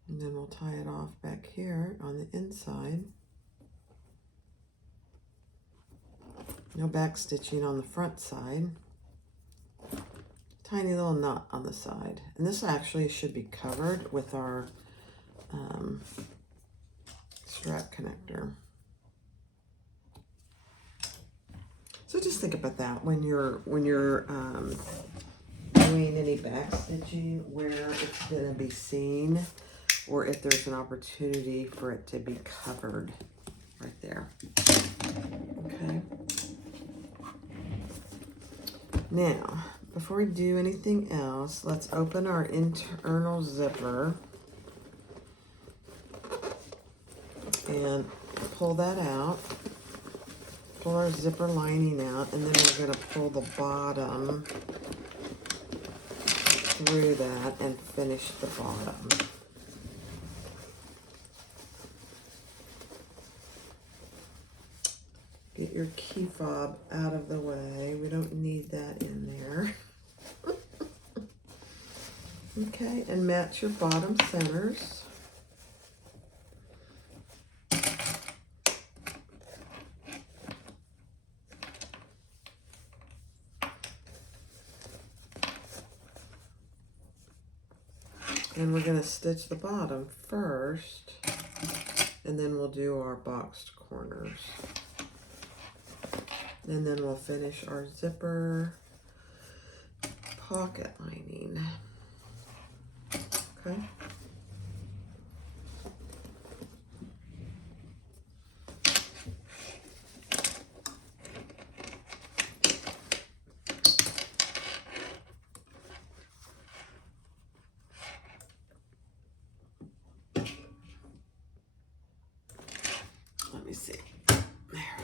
And then we'll tie it off back here on the inside. No back stitching on the front side. Tiny little knot on the side. And this actually should be covered with our strap connector. So just think about that when you're doing any back stitching, where it's going to be seen, or if there's an opportunity for it to be covered right there. Okay. Now, before we do anything else, let's open our internal zipper and pull that out. Pull our zipper lining out, and then we're going to pull the bottom through that and finish the bottom. Get your key fob out of the way. We don't need that in there. Okay, and match your bottom centers. And we're going to stitch the bottom first, and then we'll do our boxed corners. And then we'll finish our zipper pocket lining. Okay. Let me see. There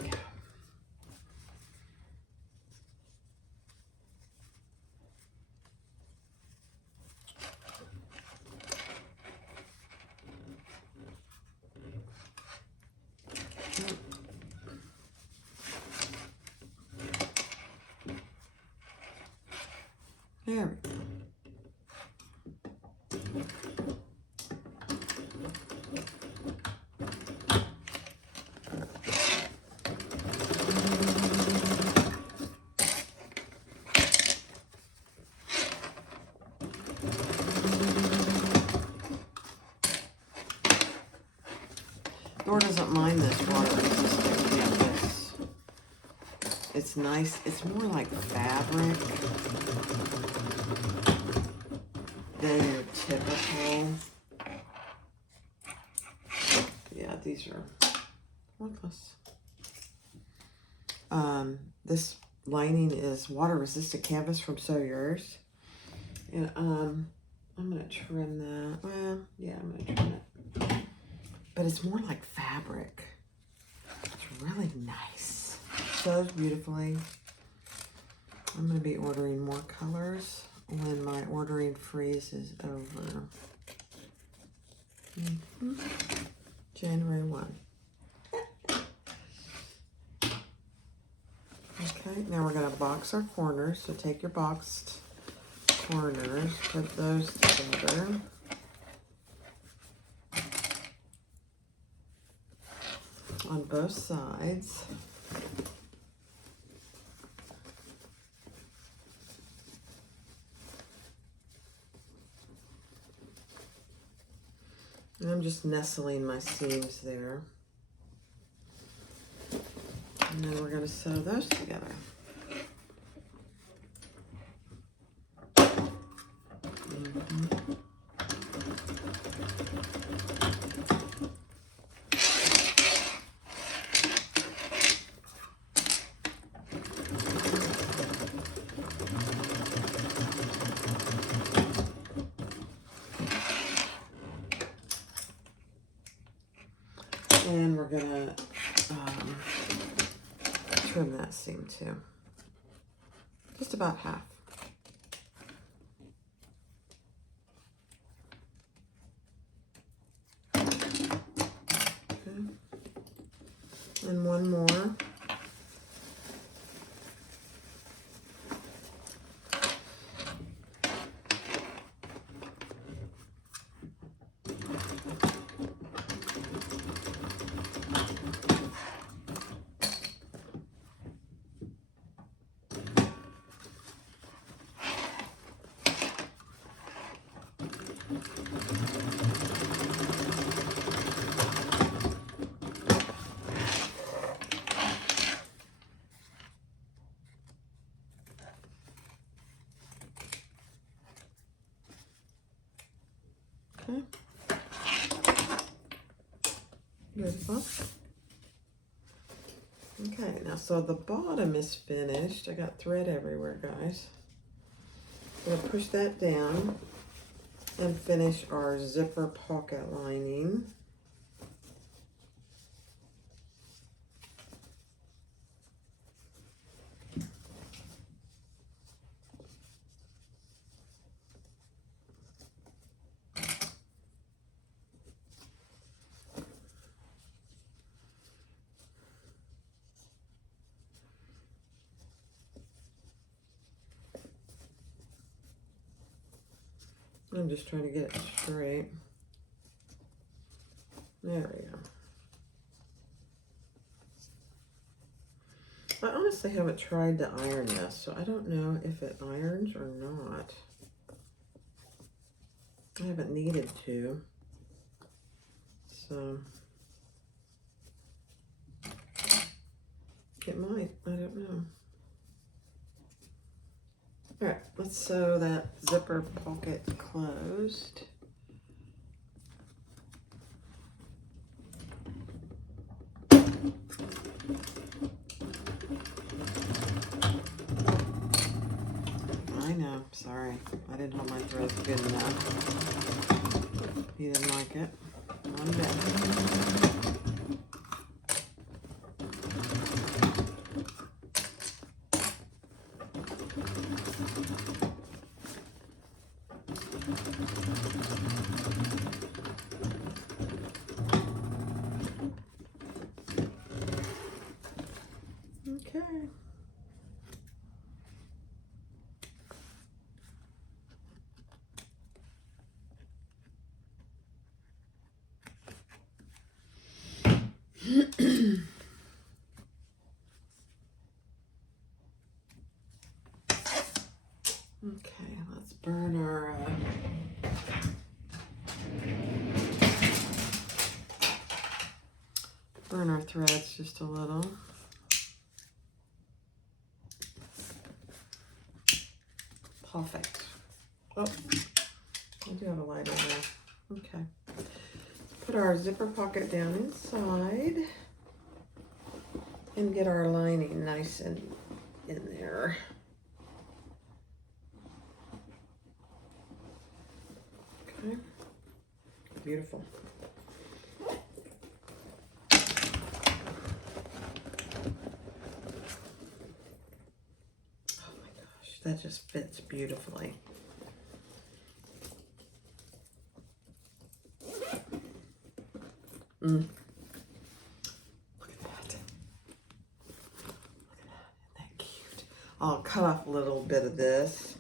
we go. There we go. Dora doesn't mind this water resistant. Yeah, this. It's nice. It's more like fabric than your typical. Yeah, these are worthless. This lining is water resistant canvas from Sew Yours. And I'm going to trim that. Well, yeah, I'm going to trim it. But it's more like fabric. It's really nice. Sews beautifully. I'm going to be ordering more colors when my ordering freeze is over. January 1. Okay, now we're going to box our corners. So take your boxed corners, put those together. On both sides. And I'm just nestling my seams there. And then we're going to sew those together. And we're going to trim that seam too. Just about half. Okay. And one more. Okay. Beautiful. Okay, now so the bottom is finished. I got thread everywhere, guys. I'm going to push that down and finish our zipper pocket lining. I'm just trying to get it straight. There we go. I honestly haven't tried to iron this, so I don't know if it irons or not. I haven't needed to. So it might, I don't know. All right, let's sew that zipper pocket closed. I know, sorry. I didn't hold my threads good enough. You didn't like it. One bit. Okay. Okay, let's burn our threads just a little. Perfect. Oh, I do have a lighter there. Okay. Put our zipper pocket down inside. and get our lining nice and in there. Okay, beautiful. That just fits beautifully. Look at that. Look at that. Isn't that cute? I'll cut off a little bit of this,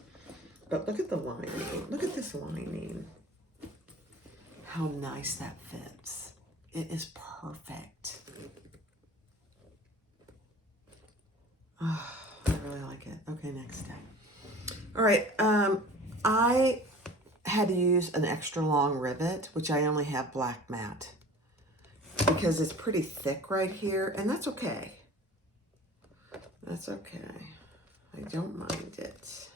but look at the lining. Look at this lining. How nice that fits. It is perfect. Oh, I really like it. Okay, next step. All right, I had to use an extra long rivet, which I only have black mat, because it's pretty thick right here, and that's okay. That's okay. I don't mind it.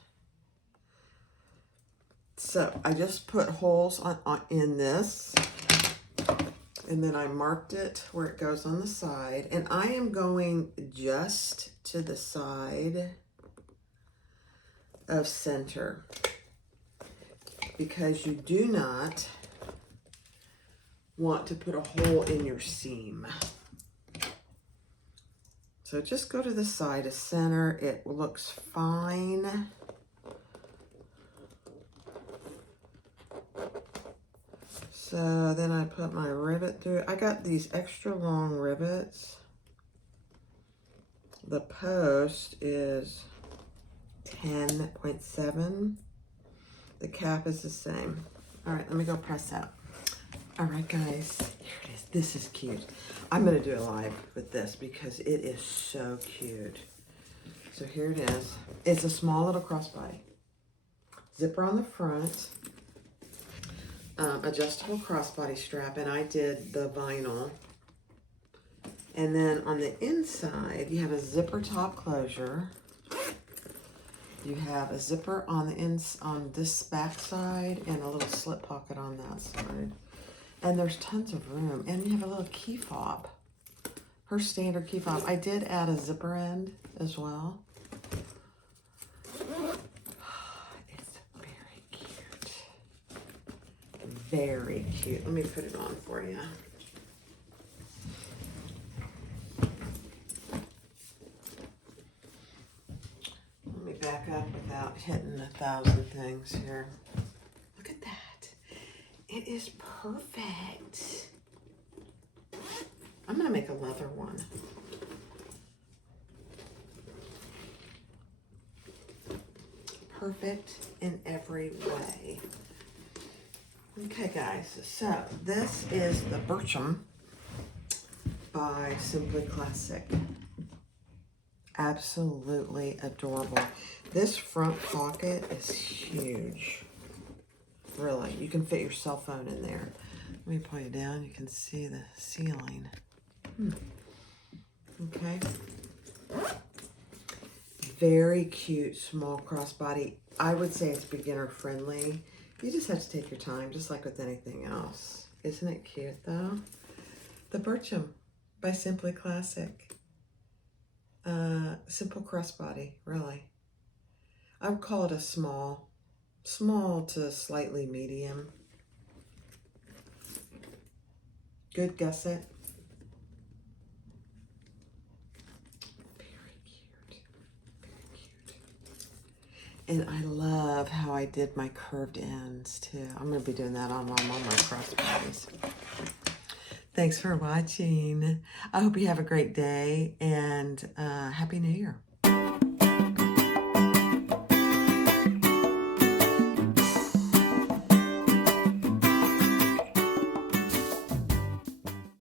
So I just put holes in this, and then I marked it where it goes on the side, and I am going just to the side of center, because you do not want to put a hole in your seam. So just go to the side of center. It looks fine. So then I put my rivet through. I got these extra long rivets. The post is 10.7. The cap is the same. All right, let me go press out. All right, guys, here it is. This is cute. I'm gonna do a live with this because it is so cute. So here it is. It's a small little crossbody. Zipper on the front. Adjustable crossbody strap, and I did the vinyl. And then on the inside, you have a zipper top closure. You have a zipper on the on this back side, and a little slip pocket on that side. And there's tons of room, and you have a little key fob. Her standard key fob. I did add a zipper end as well. Very cute. Let me put it on for you. Let me back up without hitting 1,000 things here. Look at that. It is perfect. I'm gonna make a leather one. Perfect in every way. Okay, guys, so this is the Burcham by Simply Classic. Absolutely adorable. This front pocket is huge. Really, you can fit your cell phone in there. Let me pull you down. You can see the ceiling. Okay. Very cute, small crossbody. I would say it's beginner friendly. You just have to take your time, just like with anything else. Isn't it cute, though? The Burcham by Simply Classic. Simple crossbody, really. I would call it a small to slightly medium. Good gusset. And I love how I did my curved ends too. I'm gonna be doing that on my crossbodies. Thanks for watching. I hope you have a great day, and Happy New Year.